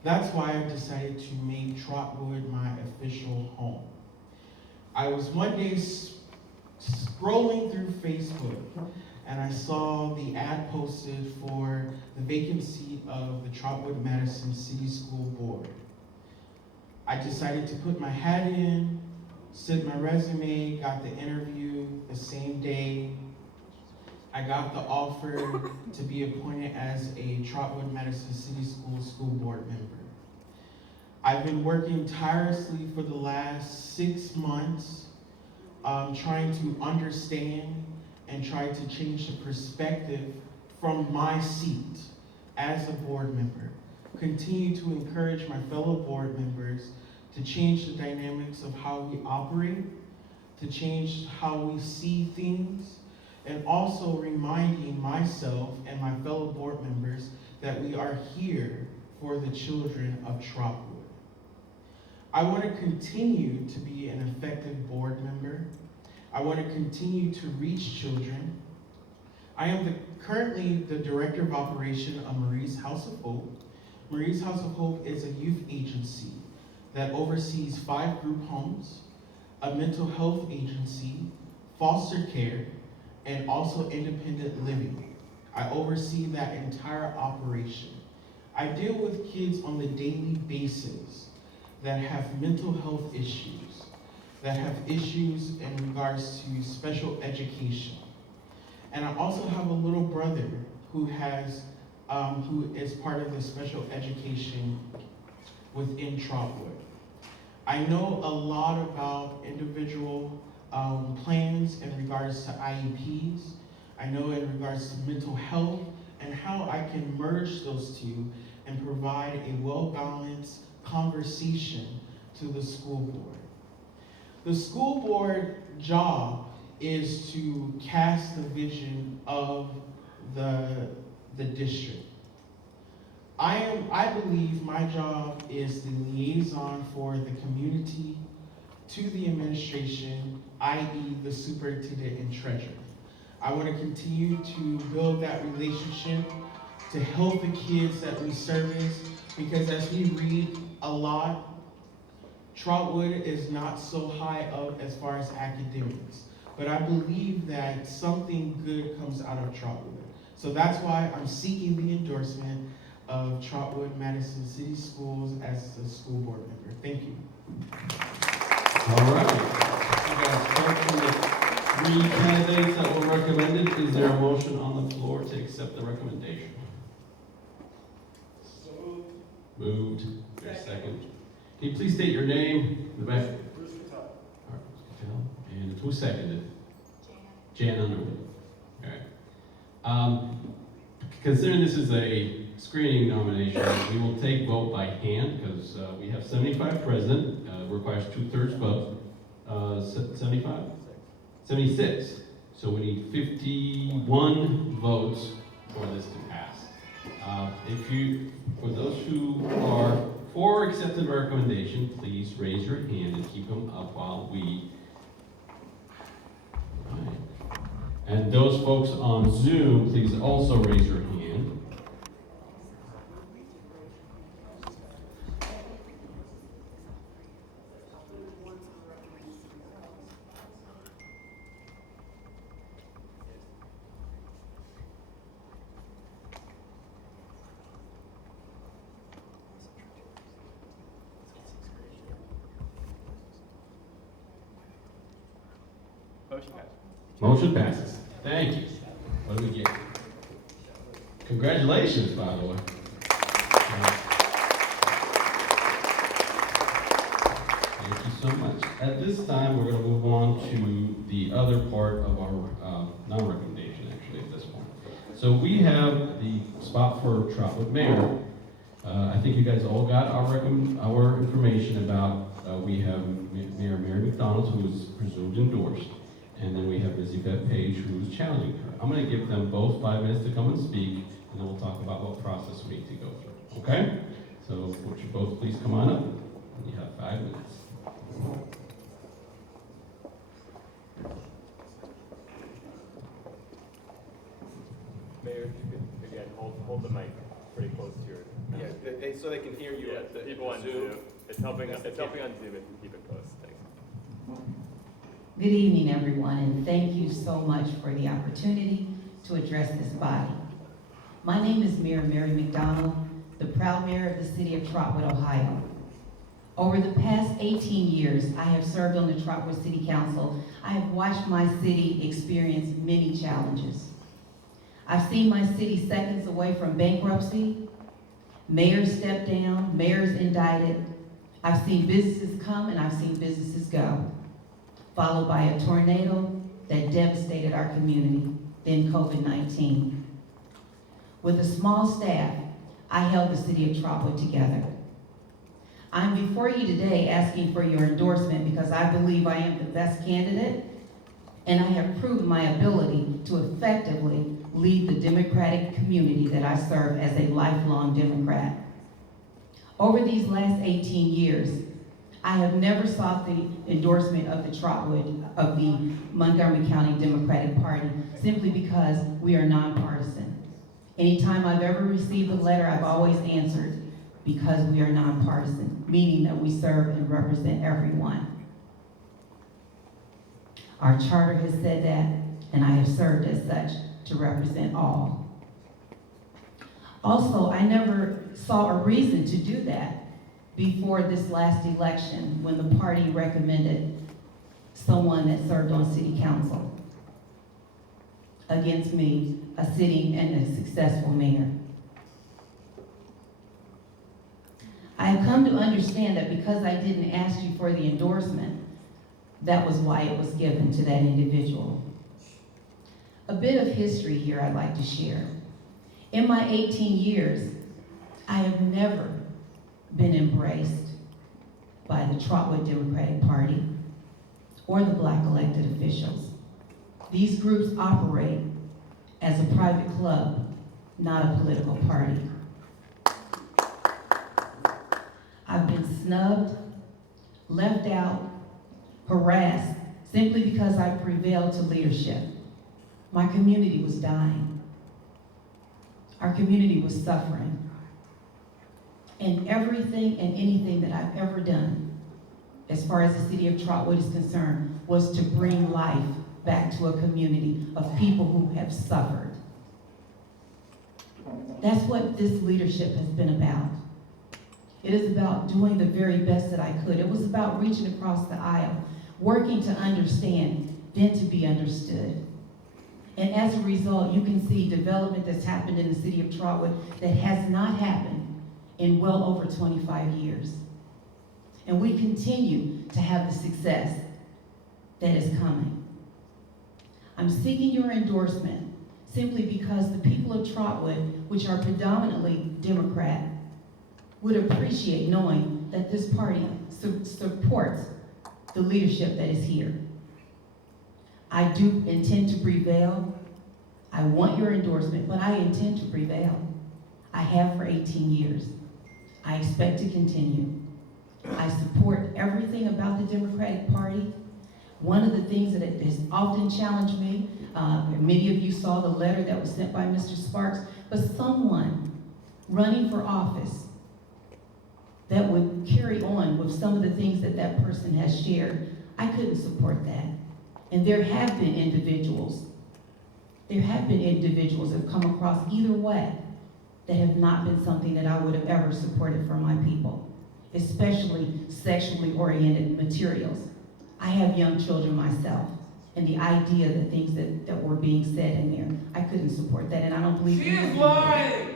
That's why I decided to make Trotwood my official home. I was one day scrolling through Facebook and I saw the ad posted for the vacancy of the Trotwood Madison City School Board. I decided to put my hat in, sent my resume, got the interview the same day. I got the offer to be appointed as a Trotwood Madison City School Board member. I've been working tirelessly for the last 6 months, trying to understand and try to change the perspective from my seat as a board member. Continue to encourage my fellow board members to change the dynamics of how we operate, to change how we see things, and also reminding myself and my fellow board members that we are here for the children of Trotwood. I want to continue to be an effective board member. I want to continue to reach children. I am currently the Director of Operation of Marie's House of Hope. Marie's House of Hope is a youth agency that oversees 5 group homes, a mental health agency, foster care, and also independent living. I oversee that entire operation. I deal with kids on the daily basis that have mental health issues, that have issues in regards to special education. And I also have a little brother who is part of the special education within Trotwood. I know a lot about individual plans in regards to IEPs. I know in regards to mental health and how I can merge those two and provide a well-balanced conversation to the school board. The school board job is to cast the vision of the district. I believe my job is the liaison for the community to the administration, i.e. the superintendent and treasurer. I want to continue to build that relationship to help the kids that we service, because as we read a lot, Trotwood is not so high up as far as academics. But I believe that something good comes out of Trotwood. So that's why I'm seeking the endorsement of Trotwood Madison City Schools as a school board member. Thank you. All right. three candidates that were recommended. Is there a motion on the floor to accept the recommendation? Moved. Is there a second? Can you please state your name? In the back. Bruce Cattell. And who seconded? Jan Underwood. All right. Considering this is a screening nomination, we will take vote by hand because we have 75 present. Requires 2/3 vote. 75? 76. So we need 51 votes for this to pass. For those who are for accepting the recommendation, please raise your hand and keep them up while we. Right. And those folks on Zoom, please also raise your hand. Motion passes. Thank you. What do we get? Congratulations, by the way. Thank you so much. At this time, we're going to move on to the other part of our non-recommendation, actually, at this point. So we have the spot for Trotwood Mayor. I think you guys all got our information about, we have Mayor Mary McDonald, who is presumed endorsed. And then we have Ms. Yvette Page, who is challenging her. I'm going to give them both 5 minutes to come and speak, and then we'll talk about what process we need to go through. Okay? So would you both please come on up? You have 5 minutes. Mayor, again, hold the mic pretty close to your mouth. Yeah, so they can hear you. Yeah, the people on Zoom. It's helping on Zoom if you keep it close. Thanks. Good evening, everyone, and thank you so much for the opportunity to address this body. My name is Mayor Mary McDonald, the proud mayor of the city of Trotwood, Ohio. Over the past 18 years, I have served on the Trotwood City Council. I have watched my city experience many challenges. I've seen my city seconds away from bankruptcy, mayors step down, mayors indicted. I've seen businesses come and I've seen businesses go, followed by a tornado that devastated our community, then COVID-19. With a small staff, I held the city of Trotwood together. I'm before you today asking for your endorsement because I believe I am the best candidate and I have proven my ability to effectively lead the Democratic community that I serve as a lifelong Democrat. Over these last 18 years, I have never sought the endorsement of the Montgomery County Democratic Party simply because we are nonpartisan. Anytime I've ever received a letter, I've always answered because we are nonpartisan, meaning that we serve and represent everyone. Our charter has said that, and I have served as such to represent all. Also, I never saw a reason to do that before this last election when the party recommended someone that served on city council against me, a sitting and a successful mayor. I have come to understand that because I didn't ask you for the endorsement, that was why it was given to that individual. A bit of history here I'd like to share. In my 18 years, I have never been embraced by the Trotwood Democratic Party or the Black elected officials. These groups operate as a private club, not a political party. I've been snubbed, left out, harassed, simply because I prevailed to leadership. My community was dying. Our community was suffering. And everything and anything that I've ever done, as far as the city of Trotwood is concerned, was to bring life back to a community of people who have suffered. That's what this leadership has been about. It is about doing the very best that I could. It was about reaching across the aisle, working to understand than to be understood. And as a result, you can see development that's happened in the city of Trotwood that has not happened in well over 25 years. And we continue to have the success that is coming. I'm seeking your endorsement simply because the people of Trotwood, which are predominantly Democrat, would appreciate knowing that this party supports the leadership that is here. I do intend to prevail. I want your endorsement, but I intend to prevail. I have for 18 years. I expect to continue. I support everything about the Democratic Party. One of the things that has often challenged me, many of you saw the letter that was sent by Mr. Sparks, but someone running for office that would carry on with some of the things that that person has shared, I couldn't support that. And there have been individuals that have come across either way that have not been something that I would have ever supported for my people, especially sexually oriented materials. I have young children myself, and the idea, the things that were being said in there, I couldn't support that, and I don't believe She is lying!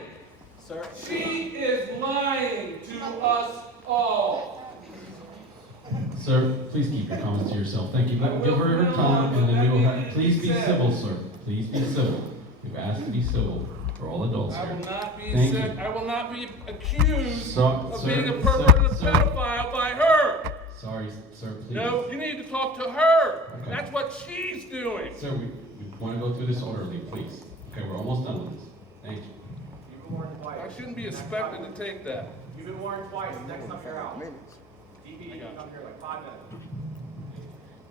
Sir? She is lying to us all. Sir, please keep your comments to yourself. Thank you. Give her her time, and then we will have, please be civil, sir. Please be civil. You've asked to be civil. We're all adults here. I will not be Thank you. I will not be accused of sir, being a pervert and a sir. pedophile by her. Sorry, sir, please. No, you need to talk to her. Okay. That's what she's doing. Sir, we want to go through this orderly, please. Okay, we're almost done with this. Thank you. You've been warned twice. I shouldn't be expected to take that. You've been warned twice. Next time you're out. DP, you can come here like 5 minutes.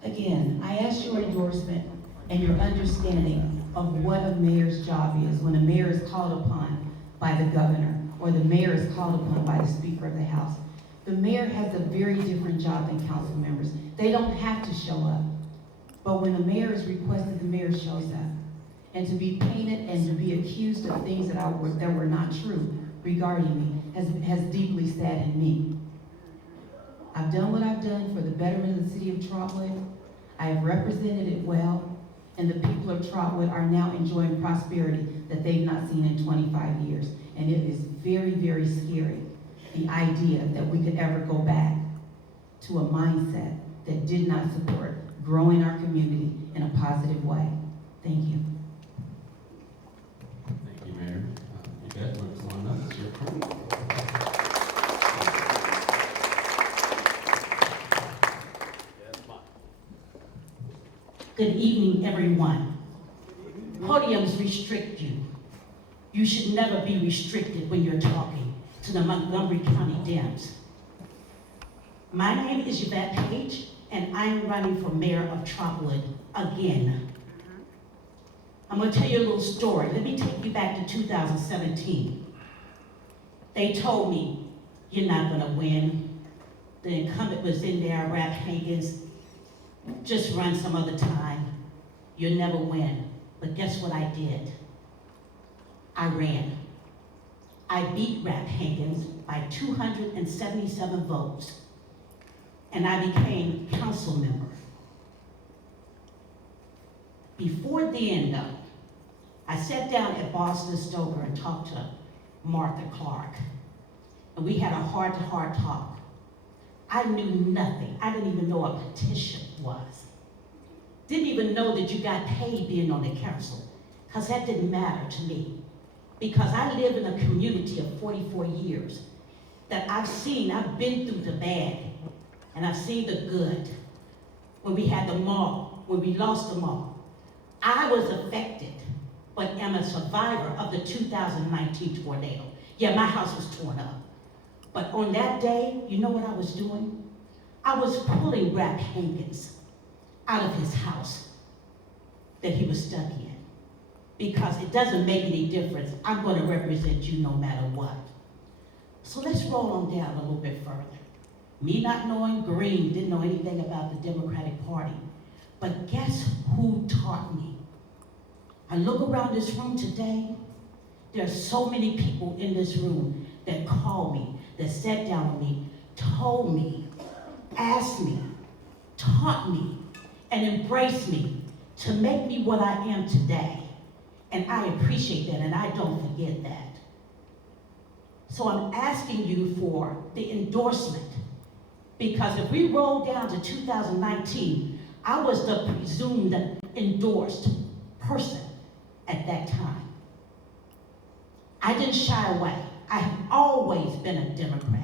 Again, I ask your endorsement and your understanding of what a mayor's job is when a mayor is called upon by the governor or the mayor is called upon by the Speaker of the House. The mayor has a very different job than council members. They don't have to show up. But when the mayor is requested, the mayor shows up. And to be painted and to be accused of things that were not true regarding me has deeply saddened me. I've done what I've done for the betterment of the city of Trotwood. I have represented it well, and the people of Trotwood are now enjoying prosperity that they've not seen in 25 years. And it is very, very scary, the idea that we could ever go back to a mindset that did not support growing our community in a positive way. Thank you. Thank you, Mayor. Yvette, come on up. It's your turn. Good evening, everyone. Podiums restrict you. You should never be restricted when you're talking to the Montgomery County Dems. My name is Yvette Page, and I'm running for mayor of Trotwood again. I'm going to tell you a little story. Let me take you back to 2017. They told me, you're not going to win. The incumbent was in there, Rap Hankins. Just run some other time. You'll never win. But guess what I did? I ran. I beat Rap Hankins by 277 votes. And I became council member. Before then, though, I sat down at Boston Stoker and talked to Martha Clark. And we had a heart-to-heart talk. I knew nothing. I didn't even know what a petition was. Didn't even know that you got paid being on the council, because that didn't matter to me. Because I live in a community of 44 years that I've been through the bad, and I've seen the good. When we had the mall, when we lost the mall. I was affected, but am a survivor of the 2019 tornado. Yeah, my house was torn up. But on that day, you know what I was doing? I was pulling Rap Hankins out of his house that he was stuck in. Because it doesn't make any difference. I'm going to represent you no matter what. So let's roll on down a little bit further. Me not knowing Green, didn't know anything about the Democratic Party. But guess who taught me? I look around this room today, there are so many people in this room that called me, that sat down with me, told me, asked me, taught me, and embrace me to make me what I am today. And I appreciate that, and I don't forget that. So I'm asking you for the endorsement, because if we roll down to 2019, I was the presumed endorsed person at that time. I didn't shy away. I have always been a Democrat.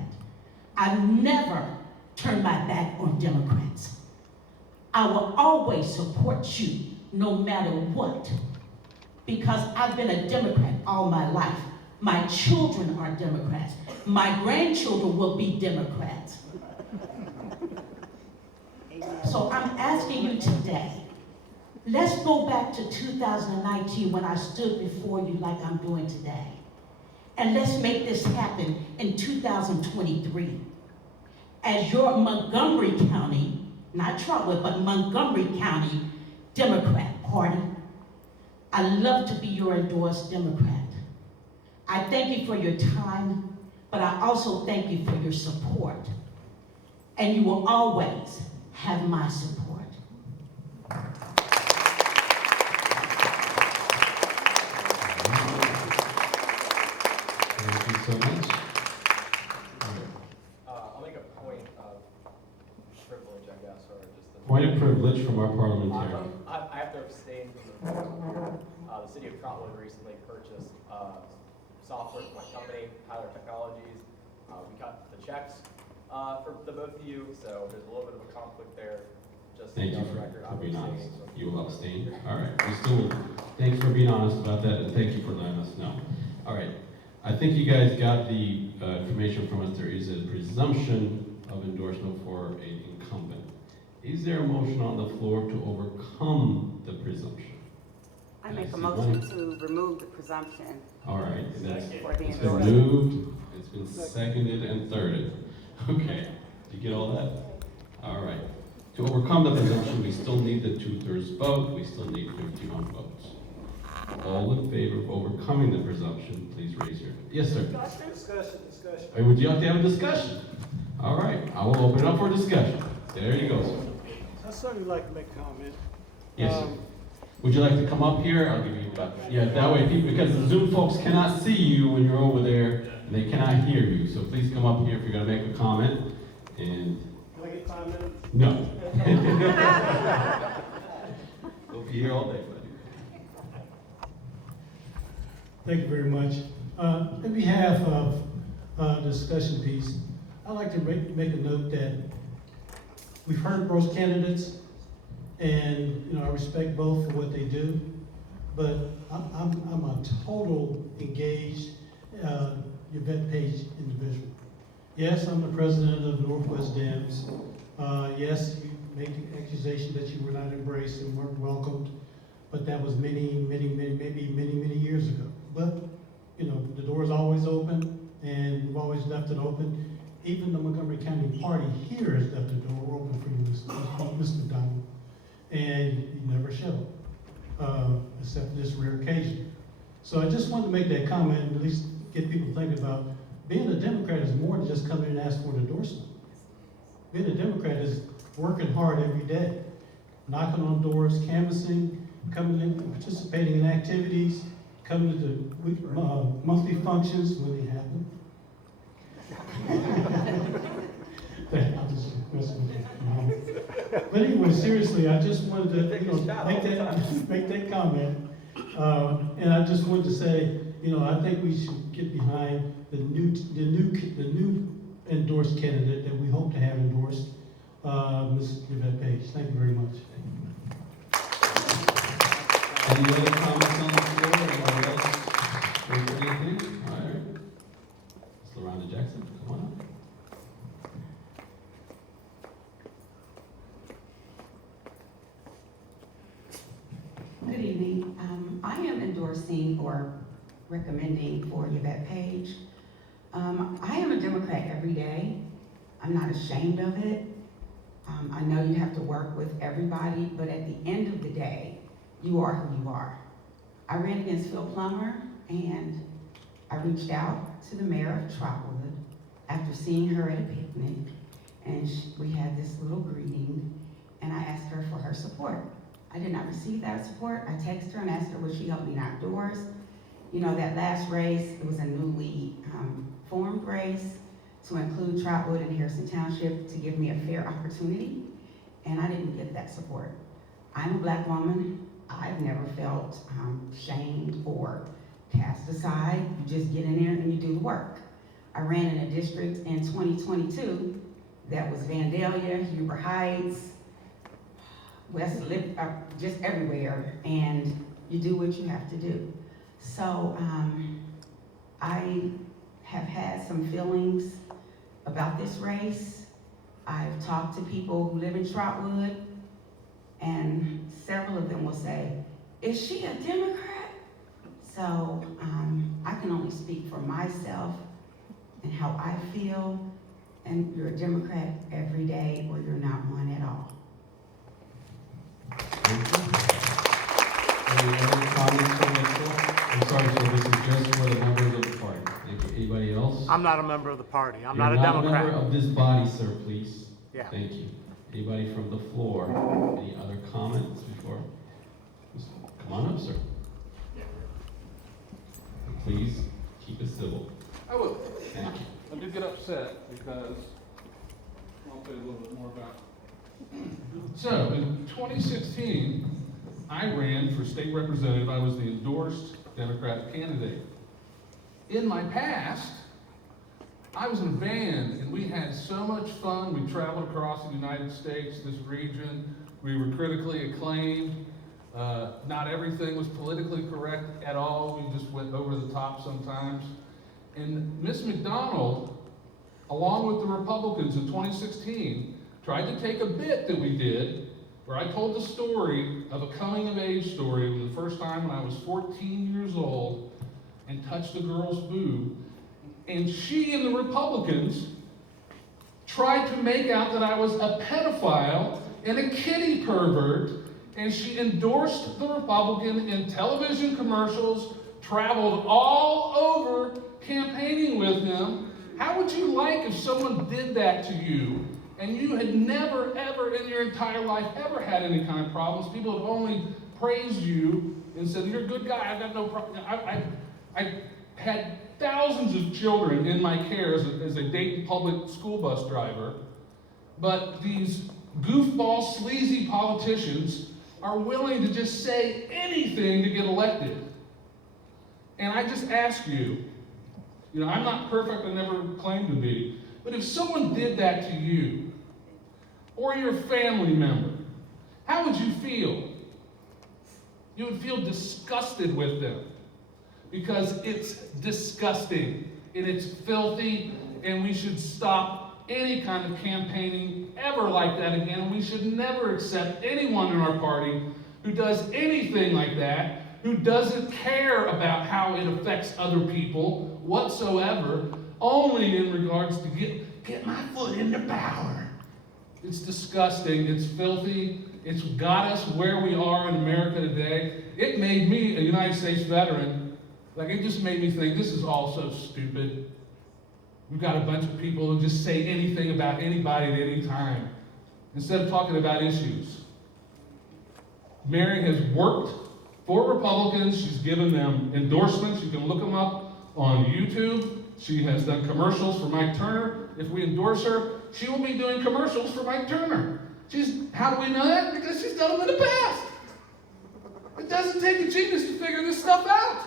I've never turned my back on Democrats. I will always support you no matter what, because I've been a Democrat all my life. My children are Democrats. My grandchildren will be Democrats. So I'm asking you today, let's go back to 2019 when I stood before you like I'm doing today. And let's make this happen in 2023. As your Montgomery County, not Trotwood, but Montgomery County Democrat Party, I love to be your endorsed Democrat. I thank you for your time, but I also thank you for your support. And you will always have my support. Thank you so much. I'll make a point of privilege, I guess, or just the Point of privilege from our parliamentarian. I have to abstain from the city of Trotwood recently purchased software from my company, Tyler Technologies. We cut the checks for the both of you, so there's a little bit of a conflict there. Just Thank you on the for record, being honest. abstaining. You will abstain. All right. We still, thanks for being honest about that, and thank you for letting us know. All right. I think you guys got the information from us. There is a presumption of endorsement for an incumbent. Is there a motion on the floor to overcome the presumption? I make a motion to remove the presumption. All right. For the It's been endorsement. moved. It's been seconded and thirded. Okay. Did you get all that? All right. To overcome the presumption, we still need the 2/3 vote. We still need 51 votes. All in favor of overcoming the presumption, please raise your hand. Yes, sir. Discussion. Hey, would you like to have a discussion? All right. I will open it up for discussion. There you go, sir. I certainly like to make a comment. Yes, sir. Would you like to come up here? I'll give you yeah, that way people, because the Zoom folks cannot see you when you're over there, and they cannot hear you. So please come up here if you're going to make a comment. And Can I get 5 minutes? no. We'll be here all day, buddy. Thank you very much. On behalf of the discussion piece, I'd like to make a note that we've heard both candidates, and I respect both for what they do, but I'm a total engaged Yvette Page individual. Yes, I'm the president of Northwest Dems. Yes, you made the accusation that you were not embraced and weren't welcomed, but that was maybe many years ago. But, the door is always open, and we've always left it open. Even the Montgomery County Party here has left the door open for you, Ms. McDonald, and you never showed, except this rare occasion. So I just wanted to make that comment and at least get people thinking about being a Democrat is more than just coming in and asking for an endorsement. Being a Democrat is working hard every day, knocking on doors, canvassing, coming in, participating in activities, coming to the monthly functions when they happen. I'm just messing with you. But anyway, seriously, I just wanted to make that comment, and I just wanted to say, I think we should get behind the new endorsed candidate that we hope to have endorsed, Ms. Yvette Page. Thank you very much. Any other comments on the floor? Anyone else? Anything? All right. Ms. LaRonda Jackson, come on up. Good evening. I am endorsing or recommending for Yvette Page. I am a Democrat every day. I'm not ashamed of it. I know you have to work with everybody, but at the end of the day, you are who you are. I ran against Phil Plummer, and I reached out to the mayor of Trotwood after seeing her at a picnic, and we had this little greeting, and I asked her for her support. I did not receive that support. I texted her and asked her, would she help me knock doors? You know, that last race, it was a newly formed race to include Trotwood and Harrison Township to give me a fair opportunity, and I didn't get that support. I'm a Black woman. I've never felt shamed or cast aside. You just get in there and you do the work. I ran in a district in 2022 that was Vandalia, Huber Heights, West Lip, just everywhere, and you do what you have to do. So I have had some feelings about this race. I've talked to people who live in Trotwood, and several of them will say, is she a Democrat? So I can only speak for myself and how I feel, and you're a Democrat every day or you're not one at all. Any other comments from myself? I'm sorry, so this is just for the members of the party. Thank you. Anybody else? I'm not a member of the party. I'm You're not a Democrat. member of this body, sir, please. Yeah. Thank you. Anybody from the floor? Any other comments before? Come on up, sir. Please keep it civil. I will. Thank you. I did get upset because I'll tell you a little bit more about it. So in 2016, I ran for state representative. I was the endorsed Democratic candidate. In my past, I was in a band and we had so much fun. We traveled across the United States, this region. We were critically acclaimed. Not everything was politically correct at all. We just went over the top sometimes. And Miss McDonald, along with the Republicans in 2016, tried to take a bit that we did, where I told the story of a coming of age story when the first time when I was 14 years old and touched a girl's boob. And she and the Republicans tried to make out that I was a pedophile and a kitty pervert, and she endorsed the Republican in television commercials, traveled all over campaigning with him. How would you like if someone did that to you and you had never, ever in your entire life ever had any kind of problems? People had only praised you and said, you're a good guy, I've got no problem. I had thousands of children in my care as a Dayton public school bus driver, but these goofball, sleazy politicians are willing to just say anything to get elected. And I just ask you, I'm not perfect, I never claimed to be, but if someone did that to you, or your family member, how would you feel? You would feel disgusted with them, because it's disgusting, and it's filthy, and we should stop any kind of campaigning ever like that again, and we should never accept anyone in our party who does anything like that, who doesn't care about how it affects other people whatsoever, only in regards to get my foot into power. It's disgusting, it's filthy, it's got us where we are in America today. It made me a United States veteran. It just made me think, this is all so stupid. We've got a bunch of people who just say anything about anybody at any time, instead of talking about issues. Mary has worked for Republicans. She's given them endorsements. You can look them up on YouTube. She has done commercials for Mike Turner. If we endorse her, she will be doing commercials for Mike Turner. How do we know that? Because she's done them in the past. It doesn't take a genius to figure this stuff out.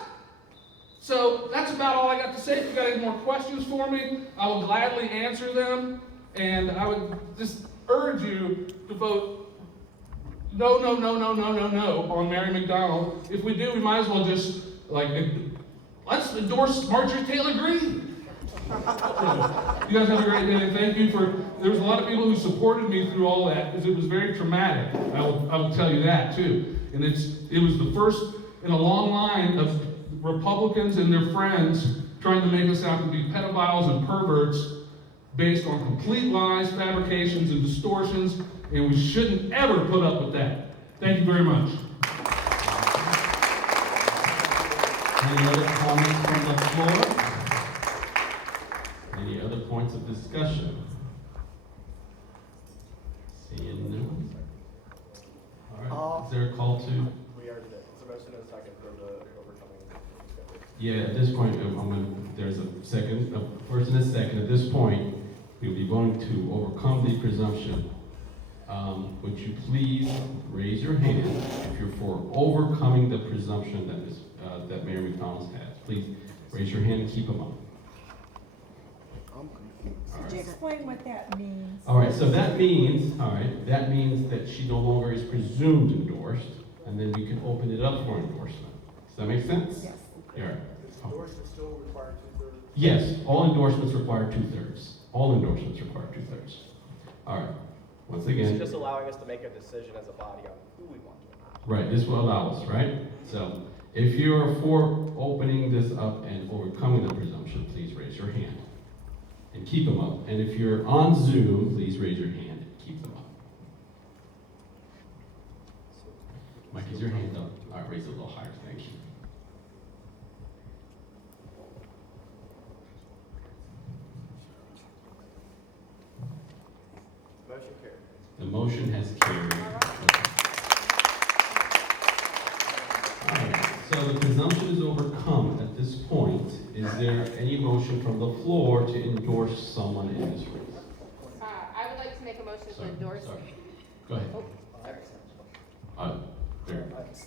So that's about all I got to say. If you've got any more questions for me, I will gladly answer them. And I would just urge you to vote no on Mary McDonald. If we do, we might as well just, let's endorse Marjorie Taylor Greene. You guys have a great day, and thank you there was a lot of people who supported me through all that, because it was very traumatic. I will tell you that, too. And it was the first in a long line of Republicans and their friends trying to make us out to be pedophiles and perverts based on complete lies, fabrications, and distortions, and we shouldn't ever put up with that. Thank you very much. Any other comments from the floor? Any other points of discussion? Seeing none. to? We already did. It's a motion and a second for the overcoming. Yeah, at this point, there's a second, a first and a second. At this point, we'll be voting to overcome the presumption. Would you please raise your hand if you're for overcoming the presumption that Mayor McDonald has? Please raise your hand and keep them up. Could you explain what that means? All right, so that means, that she no longer is presumed endorsed, and then we can open it up for endorsement. Does that make sense? Yes. All right. Endorsement still require 2/3? Yes, all endorsements require 2/3. All endorsements require 2/3. All right, once again. It's just allowing us to make a decision as a body on who we want to endorse. Right, this will allow us, right? So if you're for opening this up and overcoming the presumption, please raise your hand and keep them up. And if you're on Zoom, please raise your hand and keep them up. Mike, is your hand up? All right, raise it a little higher, thank you. Motion carried. The motion has carried. All right, so the presumption is overcome at this point. Is there any motion from the floor to endorse someone in this race? I would like to make a motion to endorse. Go ahead. Oh, sorry.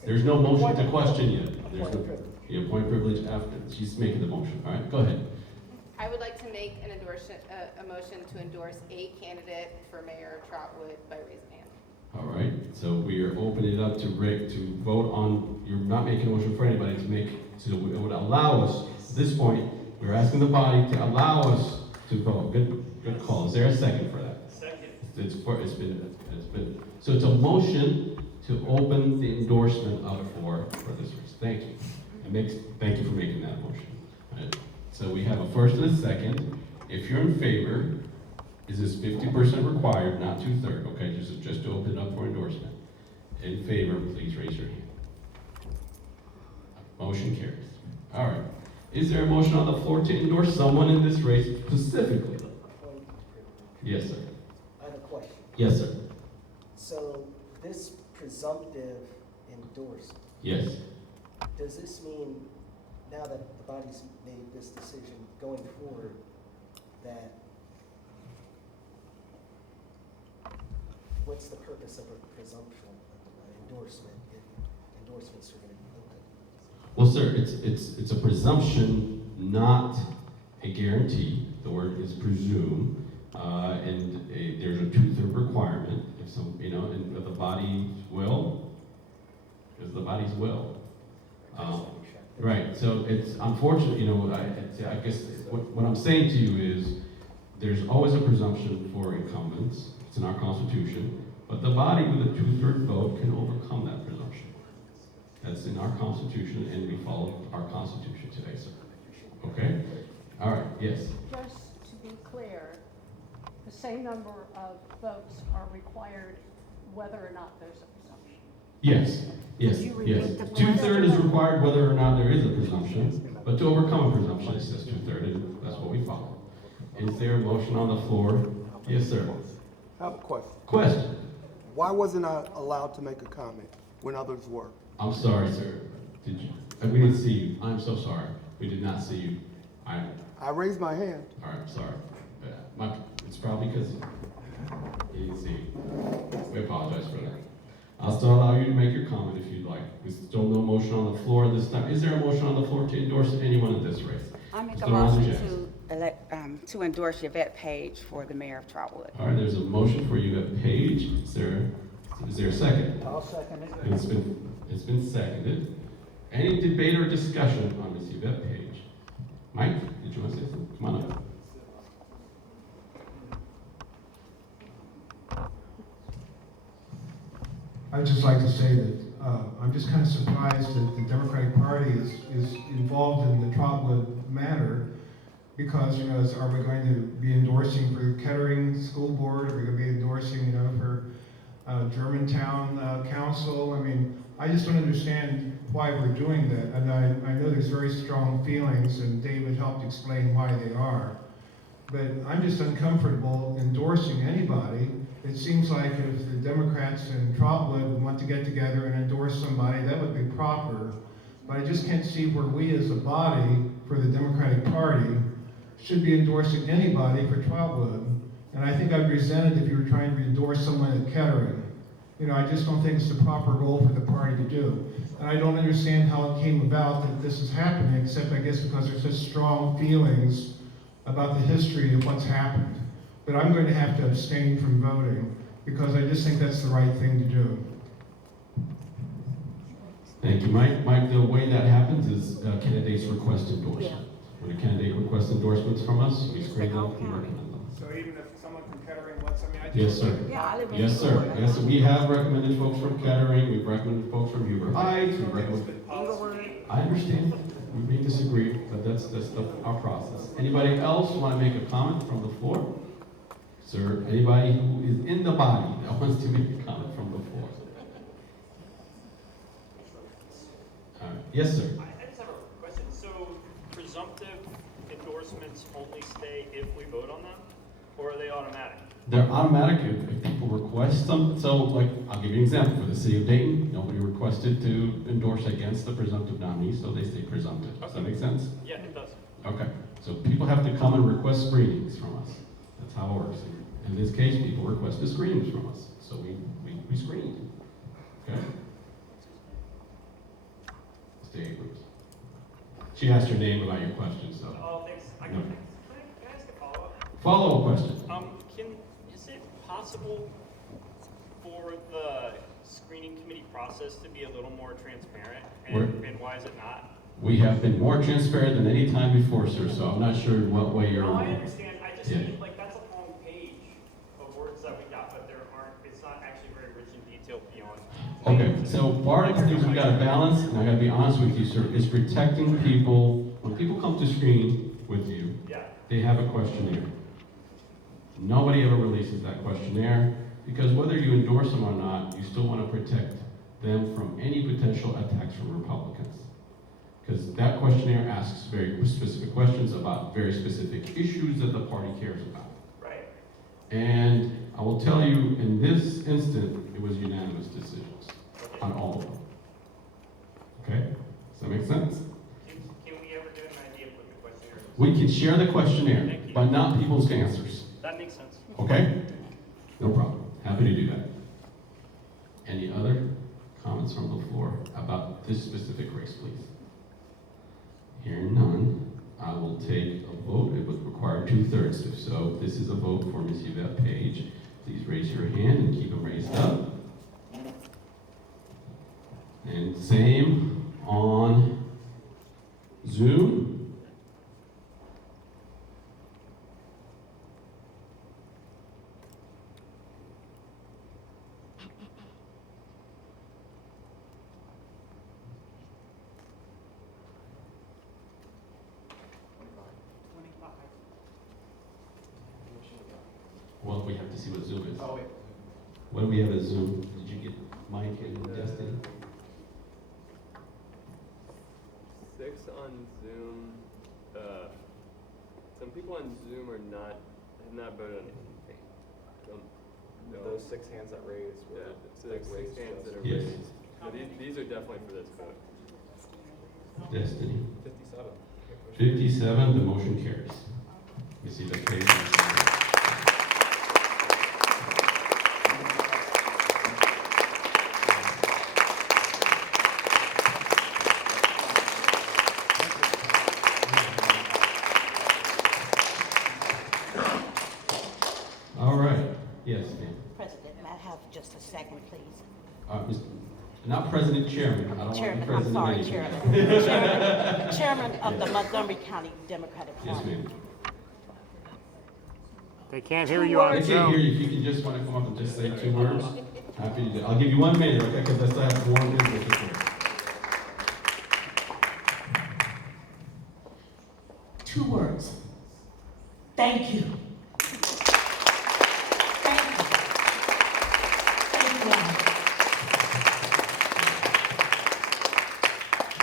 There's no motion to question yet. There's no, you point privilege after. She's making the motion. All right, go ahead. I would like to make an endorsement, a motion to endorse a candidate for mayor of Trotwood by raising hand. All right, so we are opening it up to vote on, you're not making a motion for anybody so it would allow us, at this point, we're asking the body to allow us to vote. Good call. Is there a second for that? Second. It's been, so it's a motion to open the endorsement up for this race. Thank you. Thank you for making that motion. All right. So we have a first and a second. If you're in favor, is this 50% required, not 2/3? Okay, just to open it up for endorsement. In favor, please raise your hand. Motion carries. All right. Is there a motion on the floor to endorse someone in this race specifically? Yes, sir. I have a question. Yes, sir. So this presumptive endorsement. Yes. Does this mean, now that the body's made this decision going forward, that what's the purpose of a presumption endorsement if endorsements are going to be open? Well, sir, it's a presumption, not a guarantee. The word is presume, and there's a 2/3 requirement. If some, and the body's will is the body's will. Right. So it's unfortunate. I guess what I'm saying to you is there's always a presumption for incumbents. It's in our Constitution, but the body with a 2/3 vote can overcome that presumption. That's in our Constitution, and we follow our Constitution today, sir. Okay? All right, yes. Just to be clear, the same number of votes are required whether or not there's a presumption. Yes, yes. 2/3 is required whether or not there is a presumption, but to overcome a presumption, it says 2/3, and that's what we follow. Is there a motion on the floor? Yes, sir. I have a question. Question. Why wasn't I allowed to make a comment when others were? I'm sorry, sir. We didn't see you. I'm so sorry. We did not see you. I raised my hand. All right, sorry. It's probably because you didn't see you. We apologize for that. I'll still allow you to make your comment if you'd like. There's still no motion on the floor this time. Is there a motion on the floor to endorse anyone in this race? I make Mr. a motion Ronson-Jackson. to endorse Yvette Page for the mayor of Trotwood. All right, there's a motion for you at Page. Is there a second? I'll second it. It's been seconded. Any debate or discussion on Ms. Yvette Page? Mike, did you want to say something? Come on up. I'd just like to say that I'm just kind of surprised that the Democratic Party is involved in the Trotwood matter because, are we going to be endorsing for Kettering School Board? Are we going to be endorsing, for Germantown Council? I mean, I just don't understand why we're doing that. And I know there's very strong feelings, and David helped explain why they are. but I'm just uncomfortable endorsing anybody. It seems like if the Democrats in Trotwood want to get together and endorse somebody, that would be proper. But I just can't see where we as a body for the Democratic Party should be endorsing anybody for Trotwood. And I think I'd resent it if you were trying to endorse someone at Kettering. You know, I just don't think it's the proper role for the party to do. And I don't understand how it came about that this is happening, except I guess because there's such strong feelings about the history of what's happened. But I'm going to have to abstain from voting because I just think that's the right thing to do. Thank you, Mike. Mike, the way that happens is candidates request endorsement. When a candidate requests endorsements from us, we screen them and recommend them. So even if someone from Kettering wants, I mean, I just. Yes, sir. Yes, sir. Yes, sir. We have recommended folks from Kettering. We've recommended folks from Huber Heights. We've recommended. I understand. We may disagree, but that's our process. Anybody else want to make a comment from the floor? Sir, anybody who is in the body that wants to make a comment from the floor? All right. Yes, sir. I just have a question. So presumptive endorsements only stay if we vote on them, or are they automatic? They're automatic if people request them. So, like, I'll give you an example. For the city of Dayton, nobody requested to endorse against the presumptive nominee, so they stay presumptive. Does that make sense? Yeah, it does. Okay. So people have to come and request screenings from us. That's how it works. In this case, people requested screenings from us, so we screened. Okay. Mr. Abrams. She asked her name about your question, so. Oh, thanks. Can I ask a follow-up? Follow-up question. Is it possible for the screening committee process to be a little more transparent? And why is it not? We have been more transparent than any time before, sir, so I'm not sure in what way you're. No, I understand. I just mean, like, that's a long page of words that we got, but it's not actually very rich and detailed beyond. Okay, so part of the things we gotta balance, and I gotta be honest with you, sir, is protecting people. When people come to screen with you, they have a questionnaire. Nobody ever releases that questionnaire, because whether you endorse them or not, you still want to protect them from any potential attacks from Republicans. Because that questionnaire asks very specific questions about very specific issues that the party cares about. Right. And I will tell you, in this instant, it was unanimous decisions on all of them. Okay? Does that make sense? Can we ever do an idea of what the questionnaire is? We can share the questionnaire, but not people's answers. That makes sense. Okay? No problem. Happy to do that. Any other comments from the floor about this specific race, please? Hearing none, I will take a vote. It would require 2/3. If so, this is a vote for Ms. Yvette Page. Please raise your hand and keep them raised up. And same on Zoom. Well, we have to see what Zoom is. Oh, wait. What do we have as Zoom? Did you get Mike and Destiny? 6 on Zoom. Some people on Zoom have not voted on anything. Those 6 hands that raised were so there's 6 hands that are Yes. raised. So these are definitely for this vote. Destiny. 57. 57, the motion carries. You see that page? All right. Yes, ma'am. President, may I have just a second, please? Not President, Chairman. I don't want to be Chairman, I'm President. sorry, anymore. Chairman of the Montgomery County Democratic Party. Yes, ma'am. They can't hear you on They Zoom. can't hear you. If you can just want to come up and just say 2 words. Happy to do. I'll give you 1 minute, okay? Because I still have more business to do. 2 words. Thank you.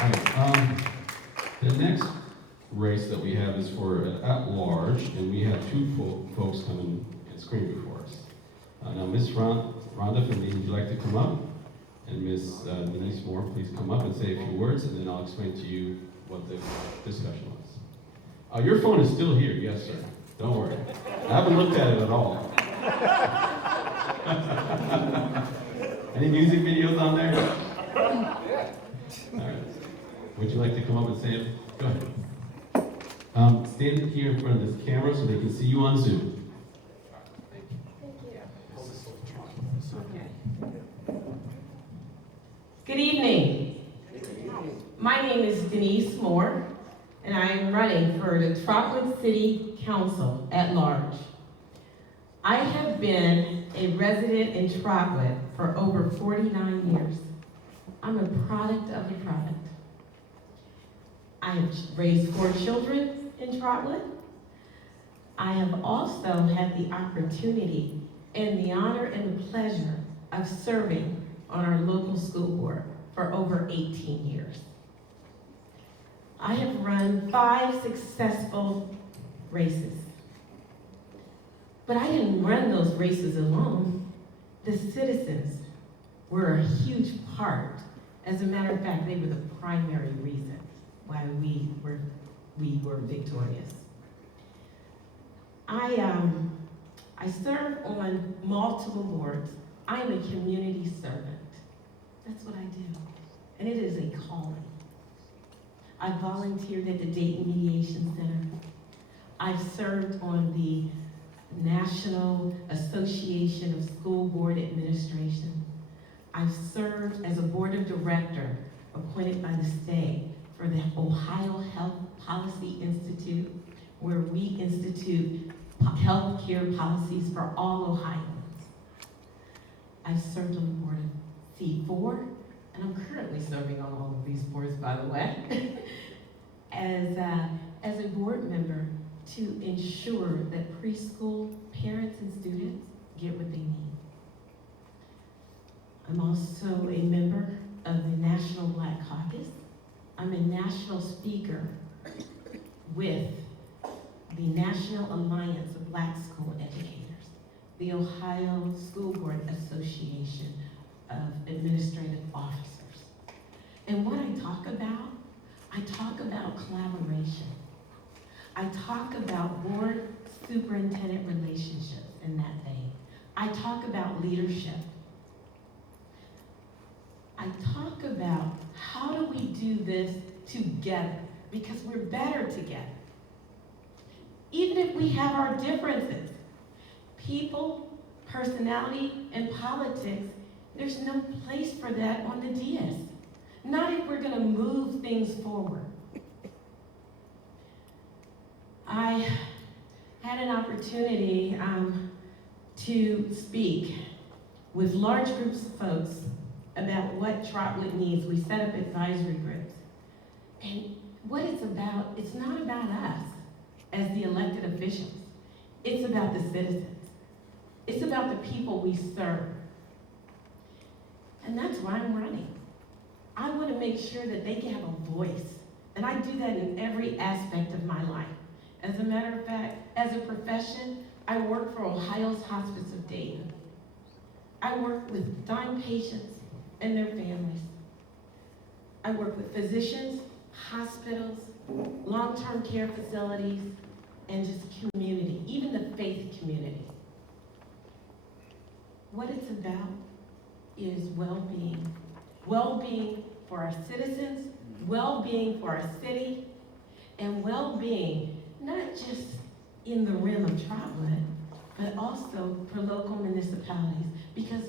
All right, the next race that we have is for an at-large, and we have two folks come in and screen before us. Now, Ms. Rhonda from would you like to come up? And Ms. Denise Moore, please come up and say a few words, and then I'll explain to you what the discussion was. Your phone is still here, yes, sir. Don't worry. I haven't looked at it at all. Any music videos on there? Yeah. All right. Would you like to come up and say it? Go ahead. Stand here in front of this camera so they can see you on Zoom. Good evening. My name is Denise Moore, and I am running for the Trotwood City Council at large. I have been a resident in Trotwood for over 49 years. I'm a product of the product. I have raised 4 children in Trotwood. I have also had the opportunity and the honor and the pleasure of serving on our local school board for over 18 years. I have run 5 successful races. But I didn't run those races alone. The citizens were a huge part. As a matter of fact, they were the primary reason why we were victorious. I serve on multiple boards. I am a community servant. That's what I do. And it is a calling. I volunteered at the Dayton Mediation Center. I've served on the National Association of School Board Administration. I've served as a board of director appointed by the state for the Ohio Health Policy Institute, where we institute health care policies for all Ohioans. I've served on the board of C4, and I'm currently serving on all of these boards, by the way, as a board member to ensure that preschool parents and students get what they need. I'm also a member of the National Black Caucus. I'm a national speaker with the National Alliance of Black School Educators, the Ohio School Board Association of Administrative Officers. And what I talk about collaboration. I talk about board superintendent relationships in that vein. I talk about leadership. I talk about how do we do this together, because we're better together. Even if we have our differences, people, personality, and politics, there's no place for that on the dais. Not if we're gonna move things forward. I had an opportunity to speak with large groups of folks about what Trotwood needs. We set up advisory groups. And what it's about, it's not about us as the elected officials. It's about the citizens. It's about the people we serve. And that's why I'm running. I want to make sure that they can have a voice. And I do that in every aspect of my life. As a matter of fact, as a profession, I work for Ohio's Hospice of Dayton. I work with dying patients and their families. I work with physicians, hospitals, long-term care facilities, and just community, even the faith community. What it's about is well-being. Well-being for our citizens, well-being for our city, and well-being not just in the rim of Trotwood, but also for local municipalities, because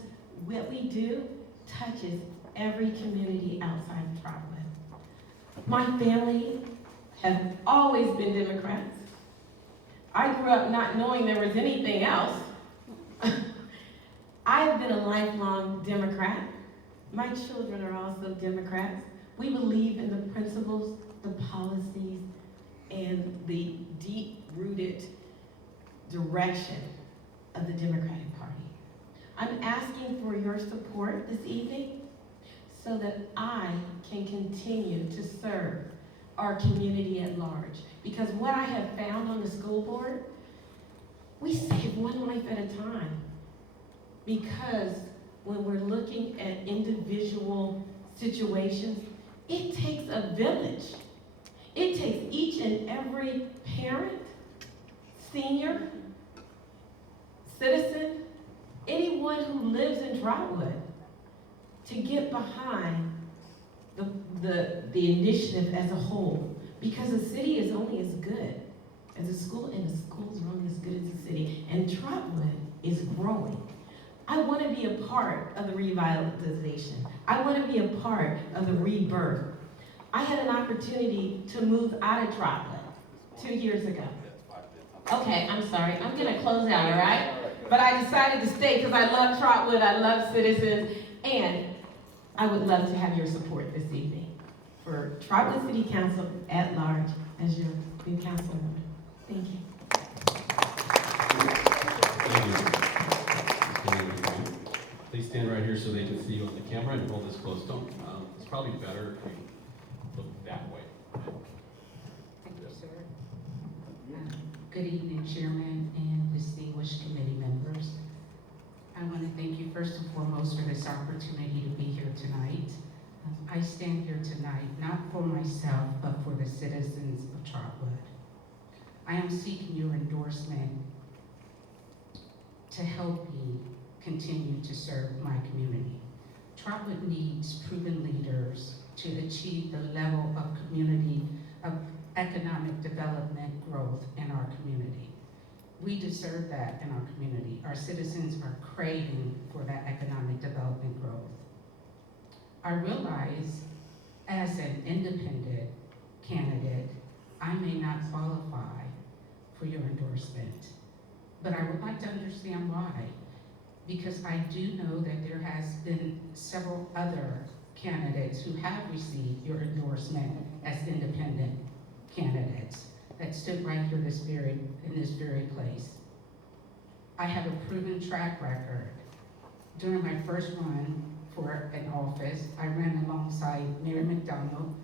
what we do touches every community outside of Trotwood. My family have always been Democrats. I grew up not knowing there was anything else. I have been a lifelong Democrat. My children are also Democrats. We believe in the principles, the policies, and the deep-rooted direction of the Democratic Party. I'm asking for your support this evening so that I can continue to serve our community at large. Because what I have found on the school board, we save one life at a time. Because when we're looking at individual situations, it takes a village. It takes each and every parent, senior, citizen, anyone who lives in Trotwood to get behind the initiative as a whole. Because the city is only as good as a school, and the schools are only as good as the city. And Trotwood is growing. I want to be a part of the revitalization. I want to be a part of the rebirth. I had an opportunity to move out of Trotwood 2 years ago. Okay, I'm sorry. I'm going to close out, all right? But I decided to stay because I love Trotwood, I love citizens, and I would love to have your support this evening for Trotwood City Council at large as your new council member. Thank you. Thank you. Please stand right here so they can see you on the camera and hold this close. It's probably better if we look that way. Thank you, sir. Good evening, Chairman and distinguished committee members. I want to thank you first and foremost for this opportunity to be here tonight. I stand here tonight not for myself, but for the citizens of Trotwood. I am seeking your endorsement to help me continue to serve my community. Trotwood needs proven leaders to achieve the level of community, of economic development growth in our community. We deserve that in our community. Our citizens are craving for that economic development growth. I realize as an independent candidate, I may not qualify for your endorsement, but I would like to understand why. Because I do know that there has been several other candidates who have received your endorsement as independent candidates that stood right here in this very place. I have a proven track record. During my first run for an office, I ran alongside Mayor McDonald,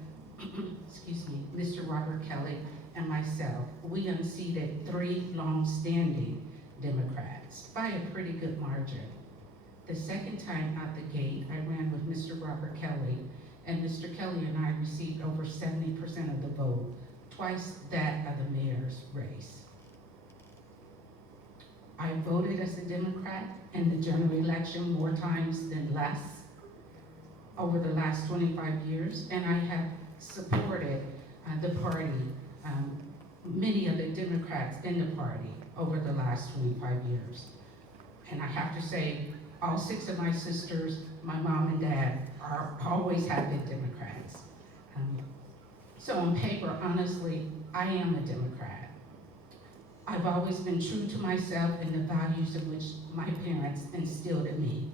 excuse me, Mr. Robert Kelly, and myself. We unseated 3 long-standing Democrats by a pretty good margin. The second time out the gate, I ran with Mr. Robert Kelly, and Mr. Kelly and I received over 70% of the vote, twice that of the mayor's race. I voted as a Democrat in the general election more times than less over the last 25 years, and I have supported the party, many of the Democrats in the party over the last 25 years. And I have to say, all 6 of my sisters, my mom and dad, always have been Democrats. So on paper, honestly, I am a Democrat. I've always been true to myself and the values in which my parents instilled in me.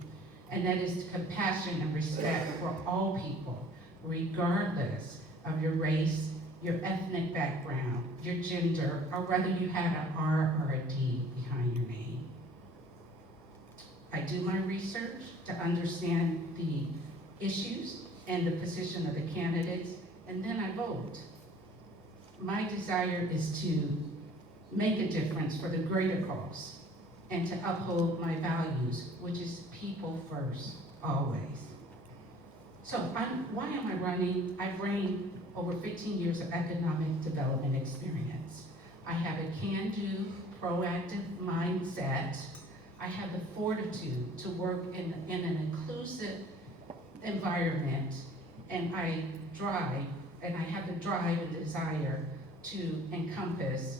And that is compassion and respect for all people, regardless of your race, your ethnic background, your gender, or whether you had an R or a D behind your name. I do my research to understand the issues and the position of the candidates, and then I vote. My desire is to make a difference for the greater cause and to uphold my values, which is people first, always. So why am I running? I've reigned over 15 years of economic development experience. I have a can-do, proactive mindset. I have the fortitude to work in an inclusive environment, and I have the drive and desire to encompass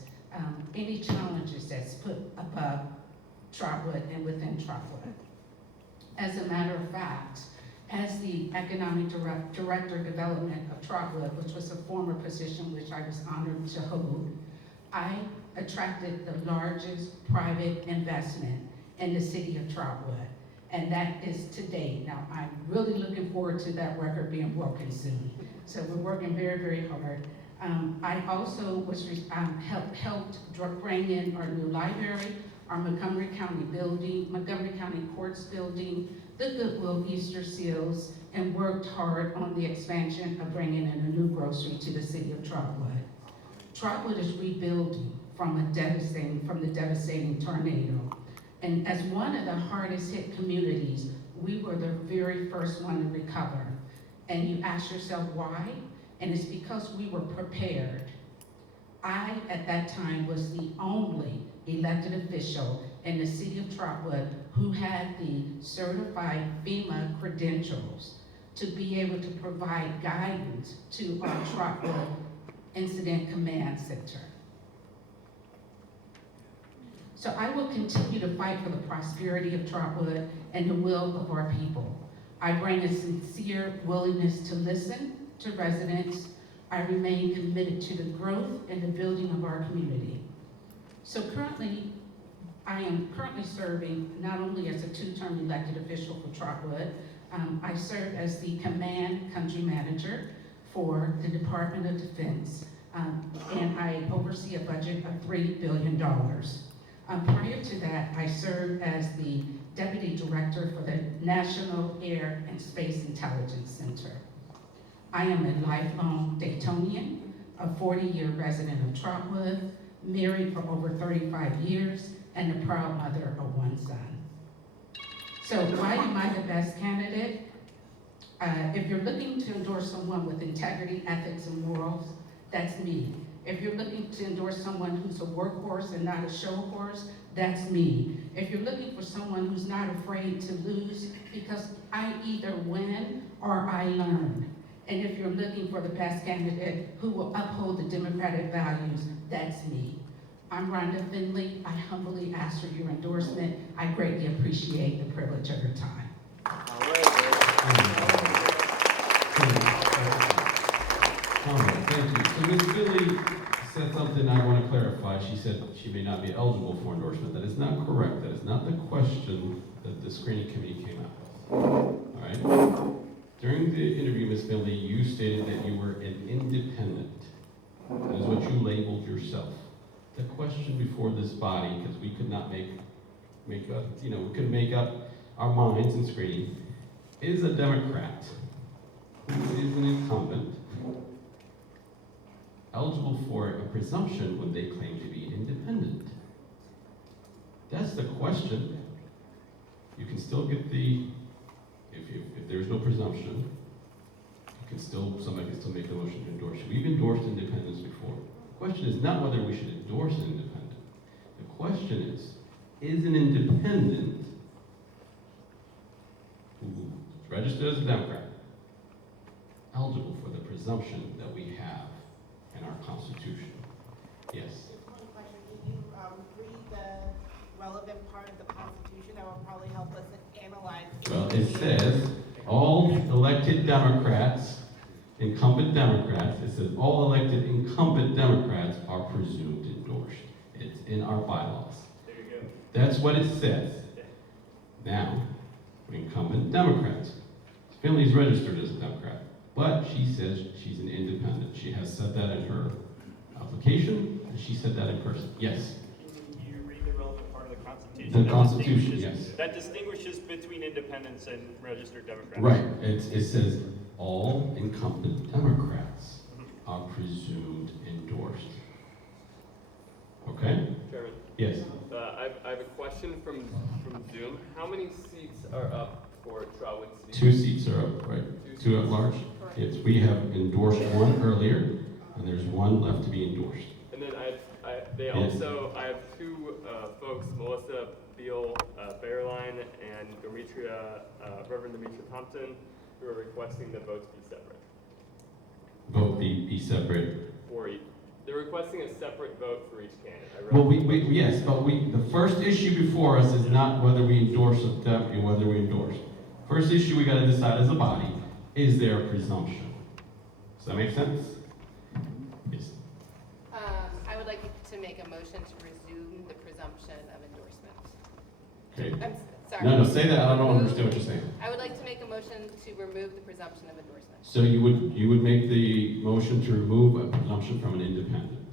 any challenges that's put above Trotwood and within Trotwood. As a matter of fact, as the Economic Director of Development of Trotwood, which was a former position which I was honored to hold, I attracted the largest private investment in the city of Trotwood, and that is to date. Now, I'm really looking forward to that record being broken soon. So we're working very, very hard. I also was helped bring in our new library, our Montgomery County building, Montgomery County Courts building, the Goodwill Easter seals, and worked hard on the expansion of bringing in a new grocery to the city of Trotwood. Trotwood is rebuilding from the devastating tornado. And as one of the hardest hit communities, we were the very first one to recover. And you ask yourself why? And it's because we were prepared. I, at that time, was the only elected official in the city of Trotwood who had the certified FEMA credentials to be able to provide guidance to our Trotwood Incident Command Center. So I will continue to fight for the prosperity of Trotwood and the will of our people. I bring a sincere willingness to listen to residents. I remain committed to the growth and the building of our community. So I am currently serving not only as a 2-term elected official for Trotwood, I serve as the command country manager for the Department of Defense, and I oversee a budget of $3 billion. Prior to that, I served as the deputy director for the National Air and Space Intelligence Center. I am a lifelong Daytonian, a 40-year resident of Trotwood, married for over 35 years, and a proud mother of 1 son. So why am I the best candidate? If you're looking to endorse someone with integrity, ethics, and morals, that's me. If you're looking to endorse someone who's a workhorse and not a show horse, that's me. If you're looking for someone who's not afraid to lose, because I either win or I learn. And if you're looking for the best candidate who will uphold the democratic values, that's me. I'm Rhonda Finley. I humbly ask for your endorsement. I greatly appreciate the privilege of your time. Thank you. So Ms. Finley said something I want to clarify. She said she may not be eligible for endorsement. That is not correct. That is not the question that the screening committee came out with. All right? During the interview, Ms. Finley, you stated that you were an independent. That is what you labeled yourself. The question before this body, because we could not we couldn't make up our minds in screening, is a Democrat who is an incumbent eligible for a presumption when they claim to be independent? That's the question. You can still get if there's no presumption, somebody can still make a motion to endorse. We've endorsed independents before. The question is not whether we should endorse an independent. The question is an independent who is registered as a Democrat eligible for the presumption that we have in our Constitution? Yes. Just one question. Can you read the relevant part of the Constitution that will probably help us analyze? Well, it says all elected Democrats, incumbent Democrats, it says all elected incumbent Democrats are presumed endorsed. It's in our bylaws. There you go. That's what it says. Now, incumbent Democrats. Finley's registered as a Democrat, but she says she's an independent. She has said that in her application, and she said that in person. Yes? Can you read the relevant part of the Constitution? The Constitution, yes. That distinguishes between independents and registered Democrats. Right. It says all incumbent Democrats are presumed endorsed. Okay? Chairman? Yes. I have a question from Zoom. How many seats are up for Trotwood City? 2 seats are up, right? 2 at large. Yes, we have endorsed 1 earlier, and there's 1 left to be endorsed. And then I have 2 folks, Melissa Beal Fairline and Reverend Demetria Thompson, who are requesting the votes be separate. Vote be separate. For each. They're requesting a separate vote for each candidate. Well, yes, but the first issue before us is not whether we endorse a deputy, whether we endorse. First issue we got to decide as a body, is there a presumption? Does that make sense? Yes. I would like to make a motion to resume the presumption of endorsement. Okay. I'm sorry. No, say that. I don't understand what you're saying. I would like to make a motion to remove the presumption of endorsement. So you would make the motion to remove a presumption from an independent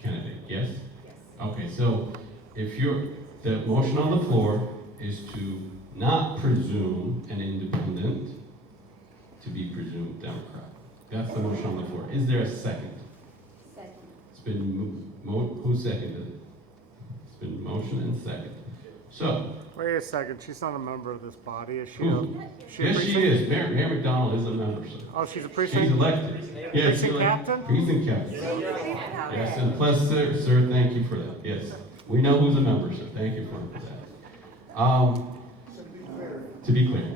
candidate, yes? Yes. Okay, so the motion on the floor is to not presume an independent to be presumed Democrat. That's the motion on the floor. Is there a second? Second. It's been Who seconded it? It's been motion and second. So, Wait a second, she's not a member of this body, is she? who? A Yes, she is. Mayor McDonald is a member, sir. Oh, she's a precinct? She's elected. Yes, Precinct captain? Precinct captain. Yes, and plus, sir, thank you for that. Yes, we know who's a member, sir. Thank you for that. To be clear.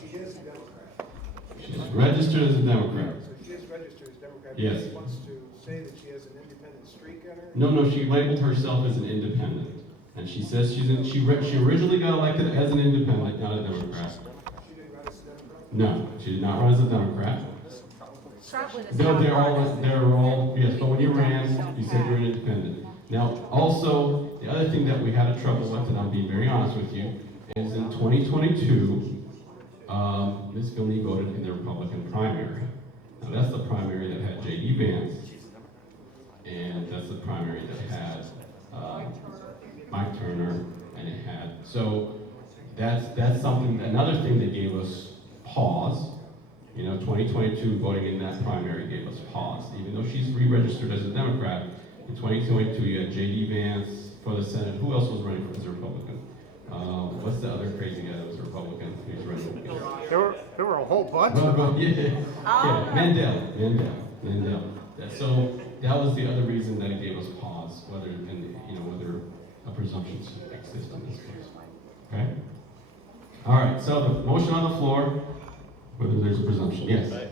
She is a Democrat. She's registered as a Democrat. So she is registered as a Democrat. Yes. She wants to say that she has an independent streak in her. No, she labeled herself as an independent. And she says she originally got elected as an independent, not a Democrat. She didn't run as a Democrat? No, she did not run as a Democrat. No, they're all, yes, but when you ran, you said you're an independent. Now, also, the other thing that we had a trouble with, and I'm being very honest with you, is in 2022, Ms. Finley voted in the Republican primary. Now, that's the primary that had J.D. Vance, and that's the primary that had Mike Turner, and it had, so that's something, another thing that gave us pause. You know, 2022 voting in that primary gave us pause. Even though she's re-registered as a Democrat, in 2022 you had J.D. Vance for the Senate. Who else was running as a Republican? What's the other crazy guy that was a Republican? He was running. There were a whole bunch Well, of them. yeah, Mandel. So that was the other reason that it gave us pause, whether a presumption exists in this case. Okay? All right, so the motion on the floor, whether there's a presumption. Yes. Right.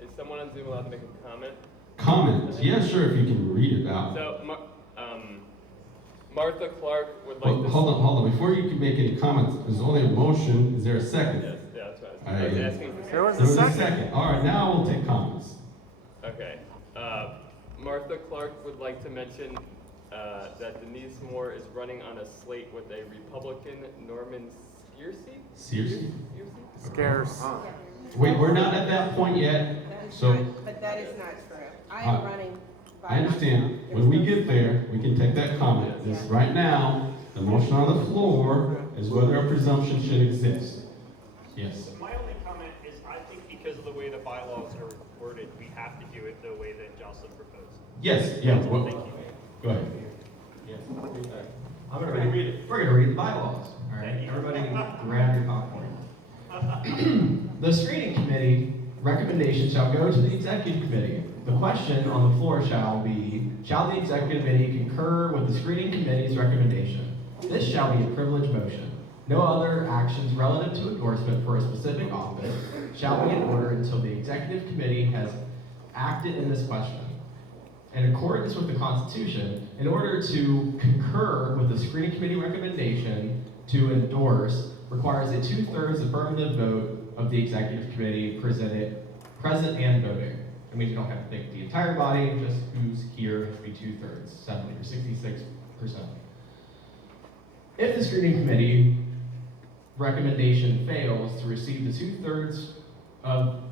Is someone on Zoom allowed to make a comment? Comment? Yeah, sure, if you can read it out. So, Martha Clark would like to... Hold on. Before you can make any comments, there's only a motion. Is there a second? Yes, that's right. I was asking for... There was a second. All right, now we'll take comments. Okay. Martha Clark would like to mention that Denise Moore is running on a slate with a Republican, Norman Searcy? Scarce. Wait, we're not at that point yet, so... But that is not true. I am running by I understand. When we get there, we can take that comment. This, right now, the motion on the floor is whether a presumption should exist. Yes. My only comment is I think because of the way the bylaws are worded, we have to do it the way that Jocelyn proposed. Yes, yeah. Well, Thank you. go ahead. Yes. I'm going to read it. We're going to read the bylaws. All right, everybody grab your popcorn. The screening committee recommendation shall go to the executive committee. The question on the floor shall be, shall the executive committee concur with the screening committee's recommendation? This shall be a privileged motion. No other actions relative to endorsement for a specific office shall be in order until the executive committee has acted in this question. In accordance with the Constitution, in order to concur with the screening committee recommendation to endorse requires a 2/3 affirmative vote of the executive committee present and voting. That means you don't have to pick the entire body, just who's here has to be 2/3, 70 or 66%. If the screening committee recommendation fails to receive the 2/3 of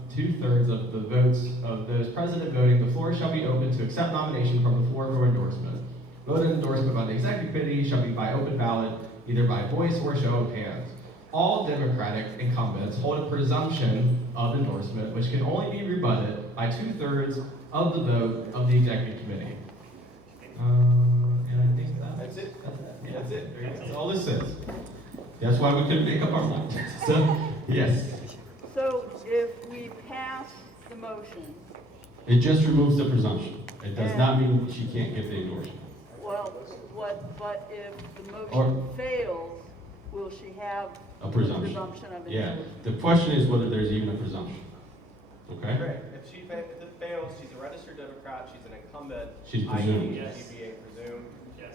the votes of those present and voting, the floor shall be open to accept nomination from the floor for endorsement. Voted endorsement by the executive committee shall be by open ballot, either by voice or show of hands. All Democratic incumbents hold a presumption of endorsement, which can only be rebutted by 2/3 of the vote of the executive committee. And I think that's it. That's it. That's all this says. That's why we couldn't make up our mind. So, yes. So if we pass the motion, It just removes the presumption. It does not mean she can't get the endorsement. well, but if the motion Or- fails, will she have A presumption. presumption of Yeah. endorsement? The question is whether there's even a presumption. Okay? Correct. If it fails, she's a registered Democrat, she's an incumbent. She's presumed. She'd be a presumed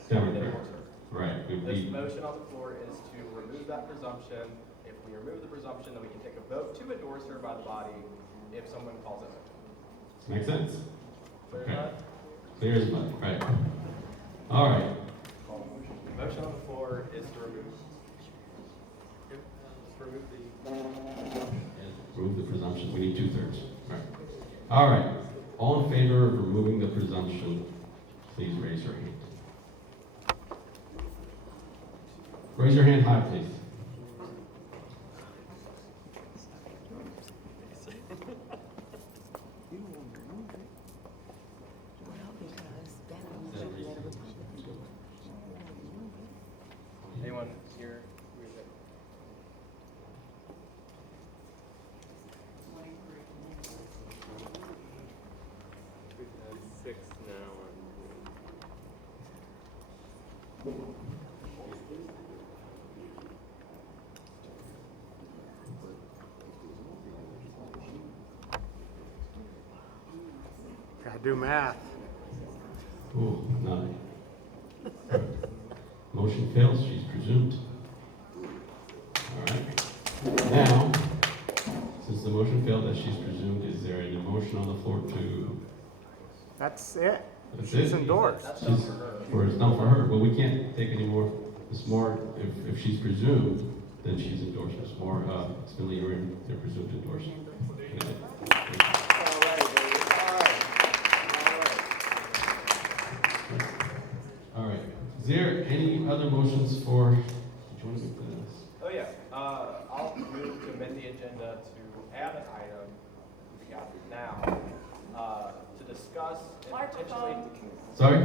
Democrat. endorser. Right. This motion on the floor is to remove that presumption. If we remove the presumption, then we can take a vote to endorse her by the body if someone calls it. Makes sense? Clear Okay. enough? Clear as mud. Right. All right. The motion on the floor is to remove. Remove the. Remove the presumption. We need 2/3. Right. All right. All in favor of removing the presumption, please raise your hand. Raise your hand high, please. Well, because anyone here? We've had 6 now on Gotta do math. Ooh, 9. Motion fails, she's presumed. All right. Now, since the motion failed that she's presumed, is there any motion on the floor to? That's it. That's She's it? endorsed. It's not for her. Well, we can't take any more. Ms. Moore, if she's presumed, then she's endorsed. Ms. Moore, Spindler, you're presumed endorsed. All right. Is there any other motions for? Did you want to make this? Oh, yeah. I'll move to amend the agenda to add an item we got now to discuss and potentially. Sorry?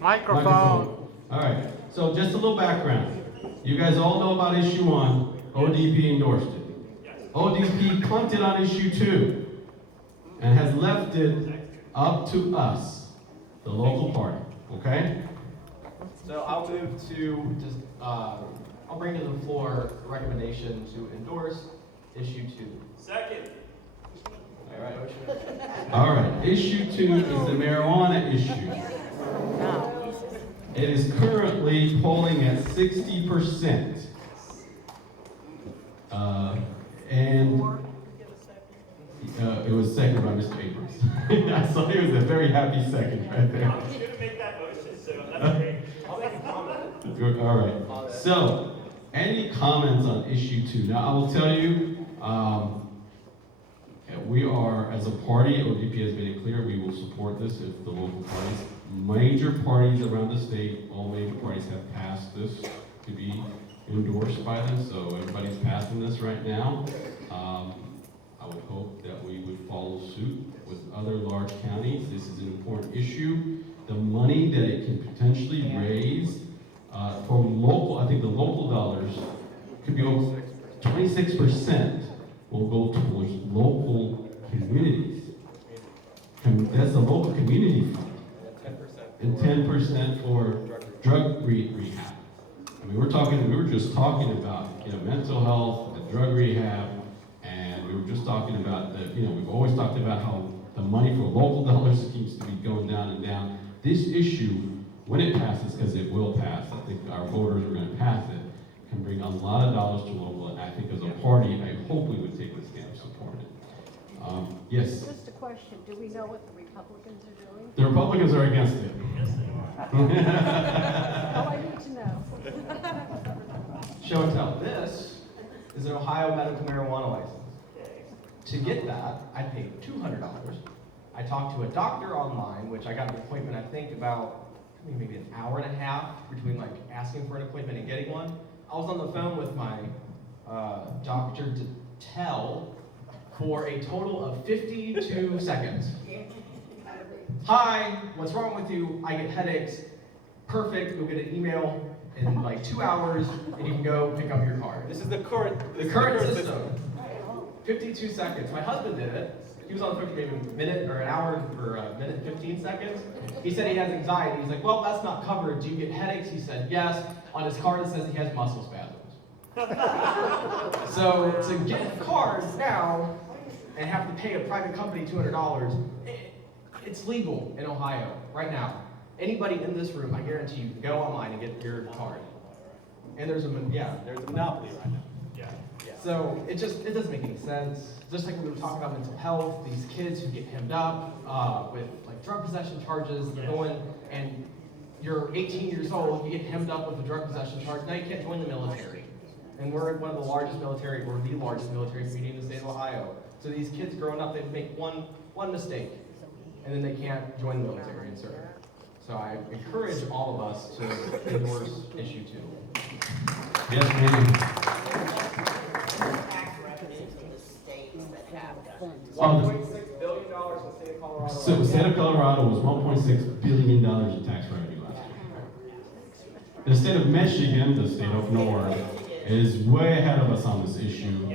Microphone. All right. So just a little background. You guys all know about issue 1. ODP endorsed it. ODP punted on issue 2 and has left it up to us, the local party. Okay? So I'll move to just, I'll bring to the floor a recommendation to endorse issue 2. Second. All right. All right. Issue 2 is the marijuana issue. It is currently polling at 60%. And it was seconded by Mr. Abrams. I saw he was a very happy second right there. I was going to make that motion, so that's great. I'll make a comment. Good. All right. So, any comments on issue 2? Now, I will tell you, we are, as a party, ODP has made it clear we will support this if the local parties, major parties around the state, all major parties have passed this to be endorsed by them, so everybody's passing this right now. I would hope that we would follow suit with other large counties. This is an important issue. The money that it can potentially raise from local, I think the local dollars could be over 26% will go towards local communities. That's the local community fund. And 10% for drug rehab. I mean, we were just talking about, mental health, and drug rehab, and we were just talking about we've always talked about how the money for local dollars seems to be going down and down. This issue, when it passes, because it will pass, I think our voters are going to pass it, can bring a lot of dollars to local, and I think as a party, I hope we would take this stand and support it. Yes? Just a question, do we know what the Republicans are doing? The Republicans are against it. All I need to know. Show and tell. This is an Ohio medical marijuana license. To get that, I paid $200. I talked to a doctor online, which I got an appointment, I think, about maybe an hour and a half between like asking for an appointment and getting one. I was on the phone with my Dr. Tell for a total of 52 seconds. Hi, what's wrong with you? I get headaches. Perfect, you'll get an email in like 2 hours and you can go pick up your card. This is the current system. 52 seconds. My husband did it. He was on the phone for maybe a minute or an hour for a minute and 15 seconds. He said he has anxiety. He's like, well, that's not covered. Do you get headaches? He said, yes. On his card, it says he has muscle spasms. So to get a card now and have to pay a private company $200, it's legal in Ohio right now. Anybody in this room, I guarantee you, go online and get your card. And there's a monopoly right now. Yeah. So it doesn't make any sense. Just like we were talking about mental health, these kids who get hemmed up with like drug possession charges, they're going and you're 18 years old, you get hemmed up with a drug possession charge, now you can't join the military. And we're the largest military community in the state of Ohio. So these kids growing up, they make one mistake, and then they can't join the military and serve. So I encourage all of us to endorse issue 2. Yes, ma'am. $1.6 billion for the state of Colorado. So the state of Colorado was $1.6 billion in tax revenue last year. The state of Michigan, the state of North, is way ahead of us on this issue,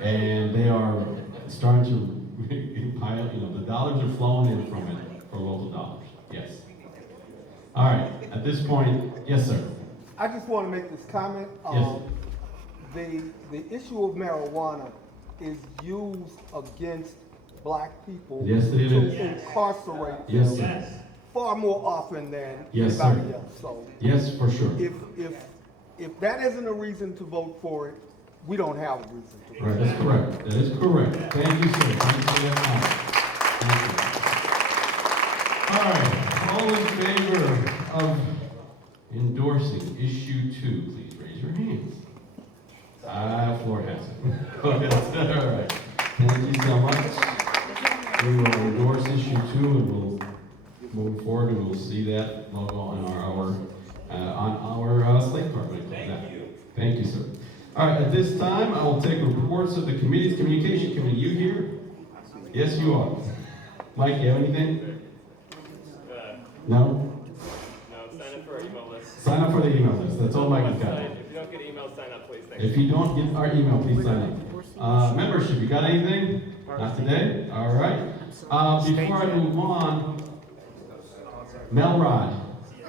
and they are starting to pile, the dollars are flowing in from it for local dollars. Yes. All right, at this point, yes, sir. I just want to make this comment. Yes. The issue of marijuana is used against black people Yes, it to is. incarcerate Yes, them sir. far more often than Yes, anybody sir. else. So Yes, for sure. if that isn't a reason to vote for it, we don't have a reason to vote. Right, that's correct. That is correct. Thank you, sir. Thank you for that comment. Thank you. All right, all in favor of endorsing issue 2, please raise your hands. Floor has it. Okay, all right. Thank you so much. We will endorse issue 2 and we'll move forward and we'll see that logo on our slate card. Thank you. Thank you, sir. All right, at this time, I will take reports of the committees. Communication Committee, you here? Yes, you are. Mike, you have anything? No? No, sign up for our email list. Sign up for the email list. That's all Mike has got. If you don't get emails, sign up, please. If you don't get our email, please sign up. Membership, you got anything? Not today? All right. Before I move on, Melrod,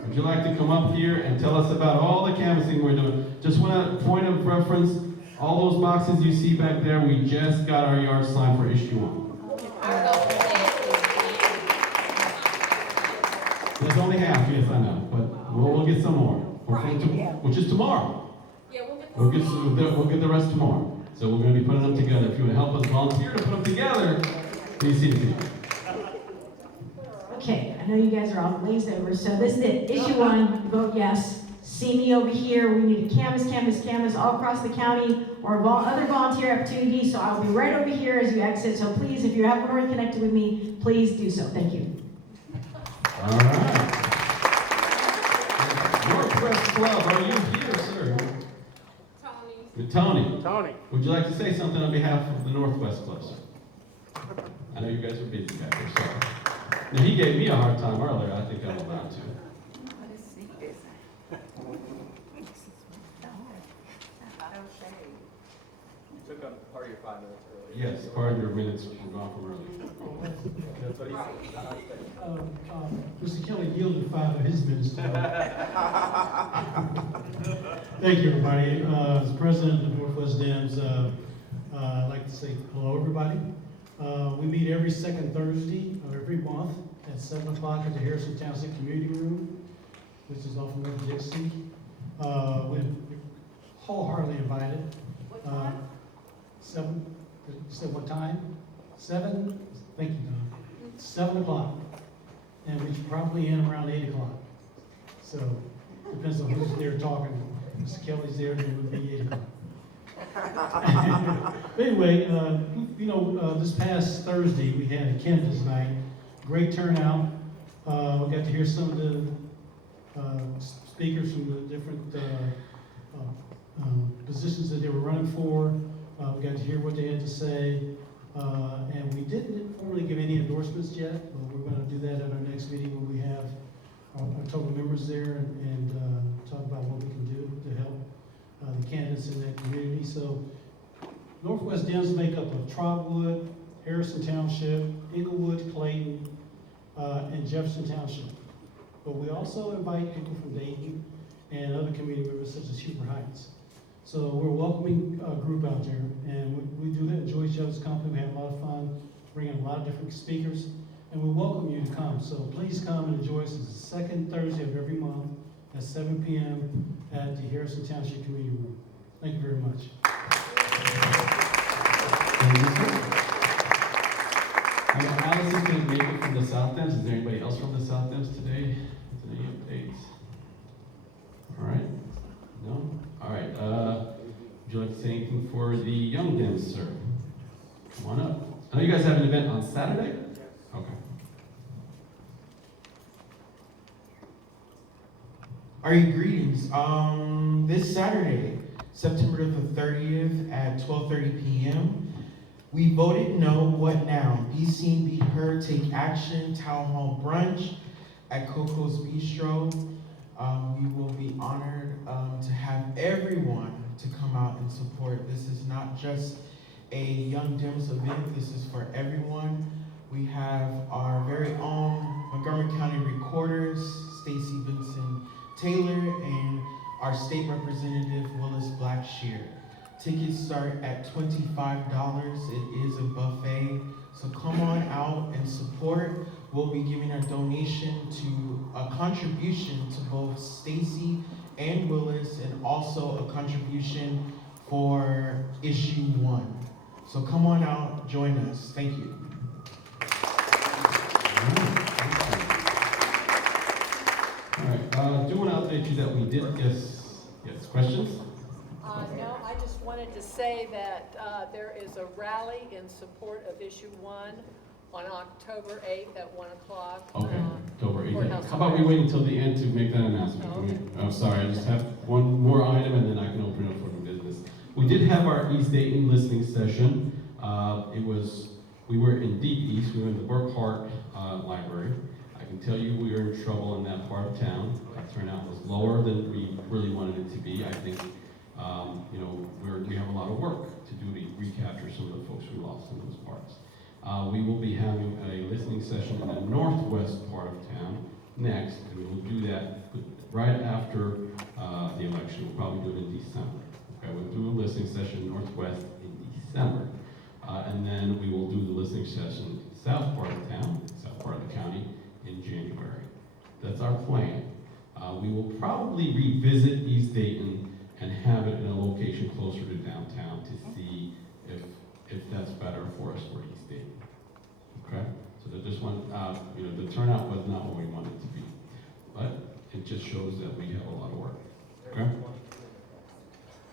would you like to come up here and tell us about all the canvassing we're doing? Just want a point of reference, all those boxes you see back there, we just got our yard sign for issue 1. There's only half, yes, I know, but we'll get some more, which is tomorrow. We'll get the rest tomorrow. So we're going to be putting them together. If you would help us volunteer to put them together, please see the people. Okay, I know you guys are all glazed over, so this is it. Issue 1, vote yes. See me over here. We need to canvas all across the county or other volunteer opportunities, so I'll be right over here as you exit. So please, if you haven't already connected with me, please do so. Thank you. All right. Northwest Club, are you here, sir? Tony, would you like to say something on behalf of the Northwest Club, sir? I know you guys are busy back there, so. Now, he gave me a hard time earlier. I think I'm allowed to. You took up part of your 5 minutes earlier. Yes, part of your minutes were gone from earlier. That's what he said. Mr. Kelly yielded 5 of his minutes. Thank you, everybody. As president of Northwest Dems, I'd like to say hello, everybody. We meet every second Thursday of every month at 7 o'clock at the Harrison Township Community Room, which is off of North Dixie. We're wholeheartedly invited. 7, you said what time? 7? Thank you, Don. 7 o'clock. And we should probably end around 8 o'clock. So, depends on who's there talking. If Mr. Kelly's there, then it would be 8 o'clock. But anyway, this past Thursday, we had a candidates night. Great turnout. We got to hear some of the speakers from the different positions that they were running for. We got to hear what they had to say. And we didn't formally give any endorsements yet, but we're going to do that at our next meeting when we have our total members there and talk about what we can do to help the candidates in that community. So Northwest Dems make up of Trotwood, Harrison Township, Inglewood, Clayton, and Jefferson Township. But we also invite people from Dayton and other community members such as Huber Heights. So we're a welcoming group out there, and we do enjoy each other's company. We have a lot of fun, bringing a lot of different speakers, and we welcome you to come. So please come and enjoy us. It's the second Thursday of every month at 7 p.m. at the Harrison Township Community Room. Thank you very much. I know Allison couldn't make it from the South Dems. Is there anybody else from the South Dems today? Any updates? All right. No? All right. Would you like to say anything for the Young Dems, sir? Come on up. I know you guys have an event on Saturday? Okay. All right, greetings. This Saturday, September the 30th at 12:30 p.m., we voted no, what now? Be seen, be heard, take action, town hall brunch at Coco's Bistro. We will be honored to have everyone to come out and support. This is not just a Young Dems event, this is for everyone. We have our very own Montgomery County recorders, Stacy Benson Taylor, and our state representative, Willis Blackshear. Tickets start at $25. It is a buffet, so come on out and support. We'll be giving a donation to a contribution to both Stacy and Willis, and also a contribution for issue 1. So come on out, join us. Thank you. All right, do want to update you that we did, yes, questions? No, I just wanted to say that there is a rally in support of issue 1 on October 8th at 1 o'clock. Okay, October 8th. Courthouse How about we wait until the end to make that announcement? Oh, okay. I'm sorry, I just have one more item and then I can open it up for the business. We did have our East Dayton listening session. We were in Deep East, we were in the Burkhart Library. I can tell you we were in trouble in that part of town. Turnout was lower than we really wanted it to be. I think, we have a lot of work to do to recapture some of the folks we lost in those parts. We will be having a listening session in the northwest part of town next, and we will do that right after the election. We'll probably do it in December. Okay, we'll do a listening session northwest in December. And then we will do the listening session south part of town, south part of the county, in January. That's our plan. We will probably revisit East Dayton and have it in a location closer to downtown to see if that's better for us for East Dayton. Okay? So that this one, the turnout was not what we wanted it to be. But it just shows that we have a lot of work. Okay?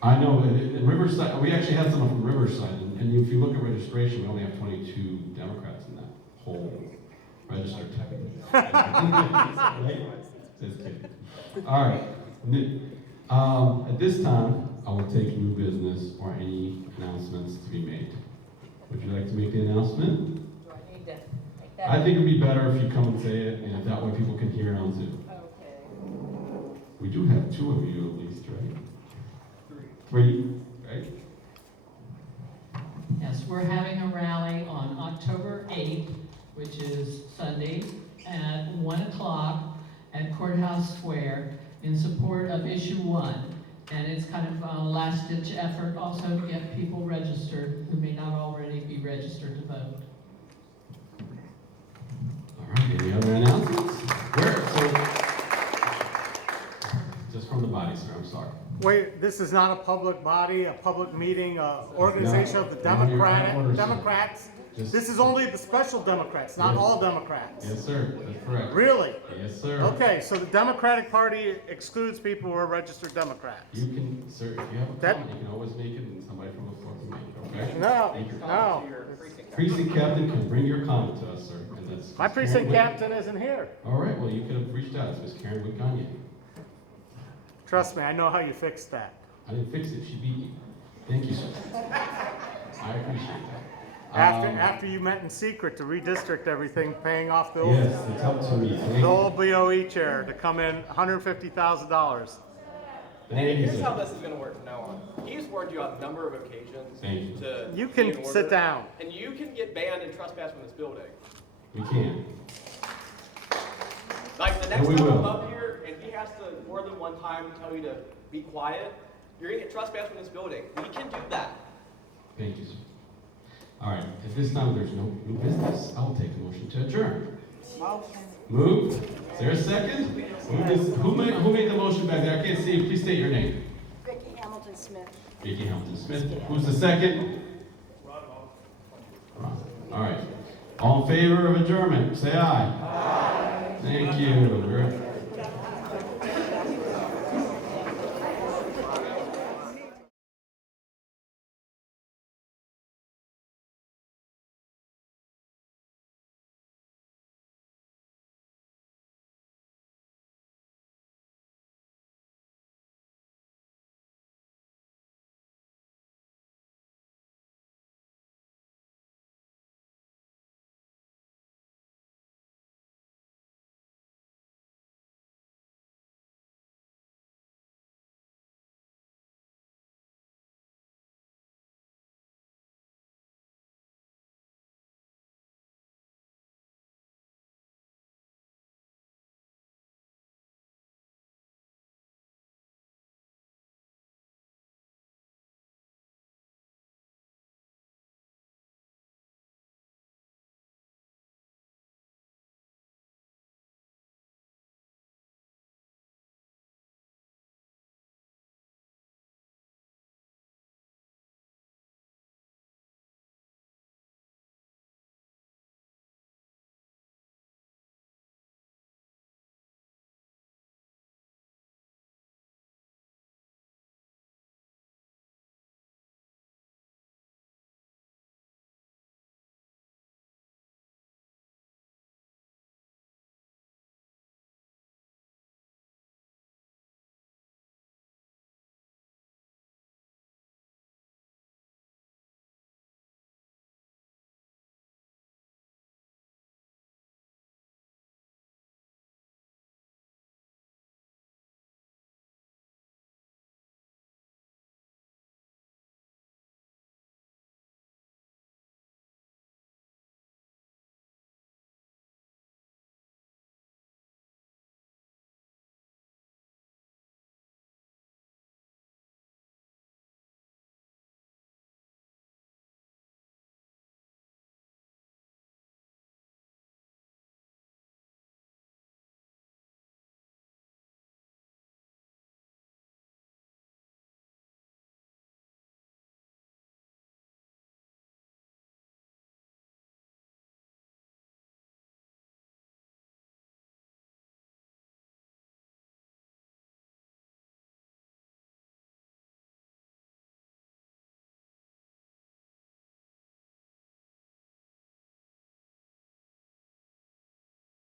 I know, in Riverside, we actually had someone from Riverside, and if you look at registration, we only have 22 Democrats in that whole register type. Just kidding. All right. At this time, I will take new business or any announcements to be made. Would you like to make the announcement? Do I need to make that? I think it'd be better if you come and say it, and that way people can hear it on Zoom. Okay. We do have 2 of you at least, right? 3, right? Yes, we're having a rally on October 8th, which is Sunday, at 1 o'clock at Courthouse Square in support of issue 1. And it's kind of a last-ditch effort also to get people registered who may not already be registered to vote. All right, any other announcements? Just from the body, sir, I'm sorry. Wait, this is not a public body, a public meeting, organization of the Democrats? This is only the special Democrats, not all Democrats. Yes, sir, that's correct. Really? Yes, sir. Okay, so the Democratic Party excludes people who are registered Democrats. You can, sir, if you have a comment, you can always make it, and somebody from the floor can make it, okay? No. Precinct captain can bring your comment to us, sir. And that's My precinct captain isn't here. All right, well, you could have reached out. It's Miss Karen Wickanye. Trust me, I know how you fixed that. I didn't fix it, she beat me. Thank you, sir. I appreciate that. After you met in secret to redistrict everything, paying off the old, yes, it's up to me. the old BOE chair to come in $150,000. Here's how this is going to work from now on. He's warned you on a number of occasions to You be can in order, sit down. and you can get banned and trespassed from this building. We can. Like the next we time I'm will. up here and he has to more than one time tell you to be quiet, you're going to get trespassed from this building. We can do that. Thank you, sir. All right, at this time, there's no new business. I'll take a motion to adjourn. Moved. Is there a second? Who made the motion back there? I can't see you. Please state your name. Vicki Hamilton Smith. Vicki Hamilton Smith. Who's the second? Ron. All right. All in favor of adjournment, say aye. Aye. Thank you. We're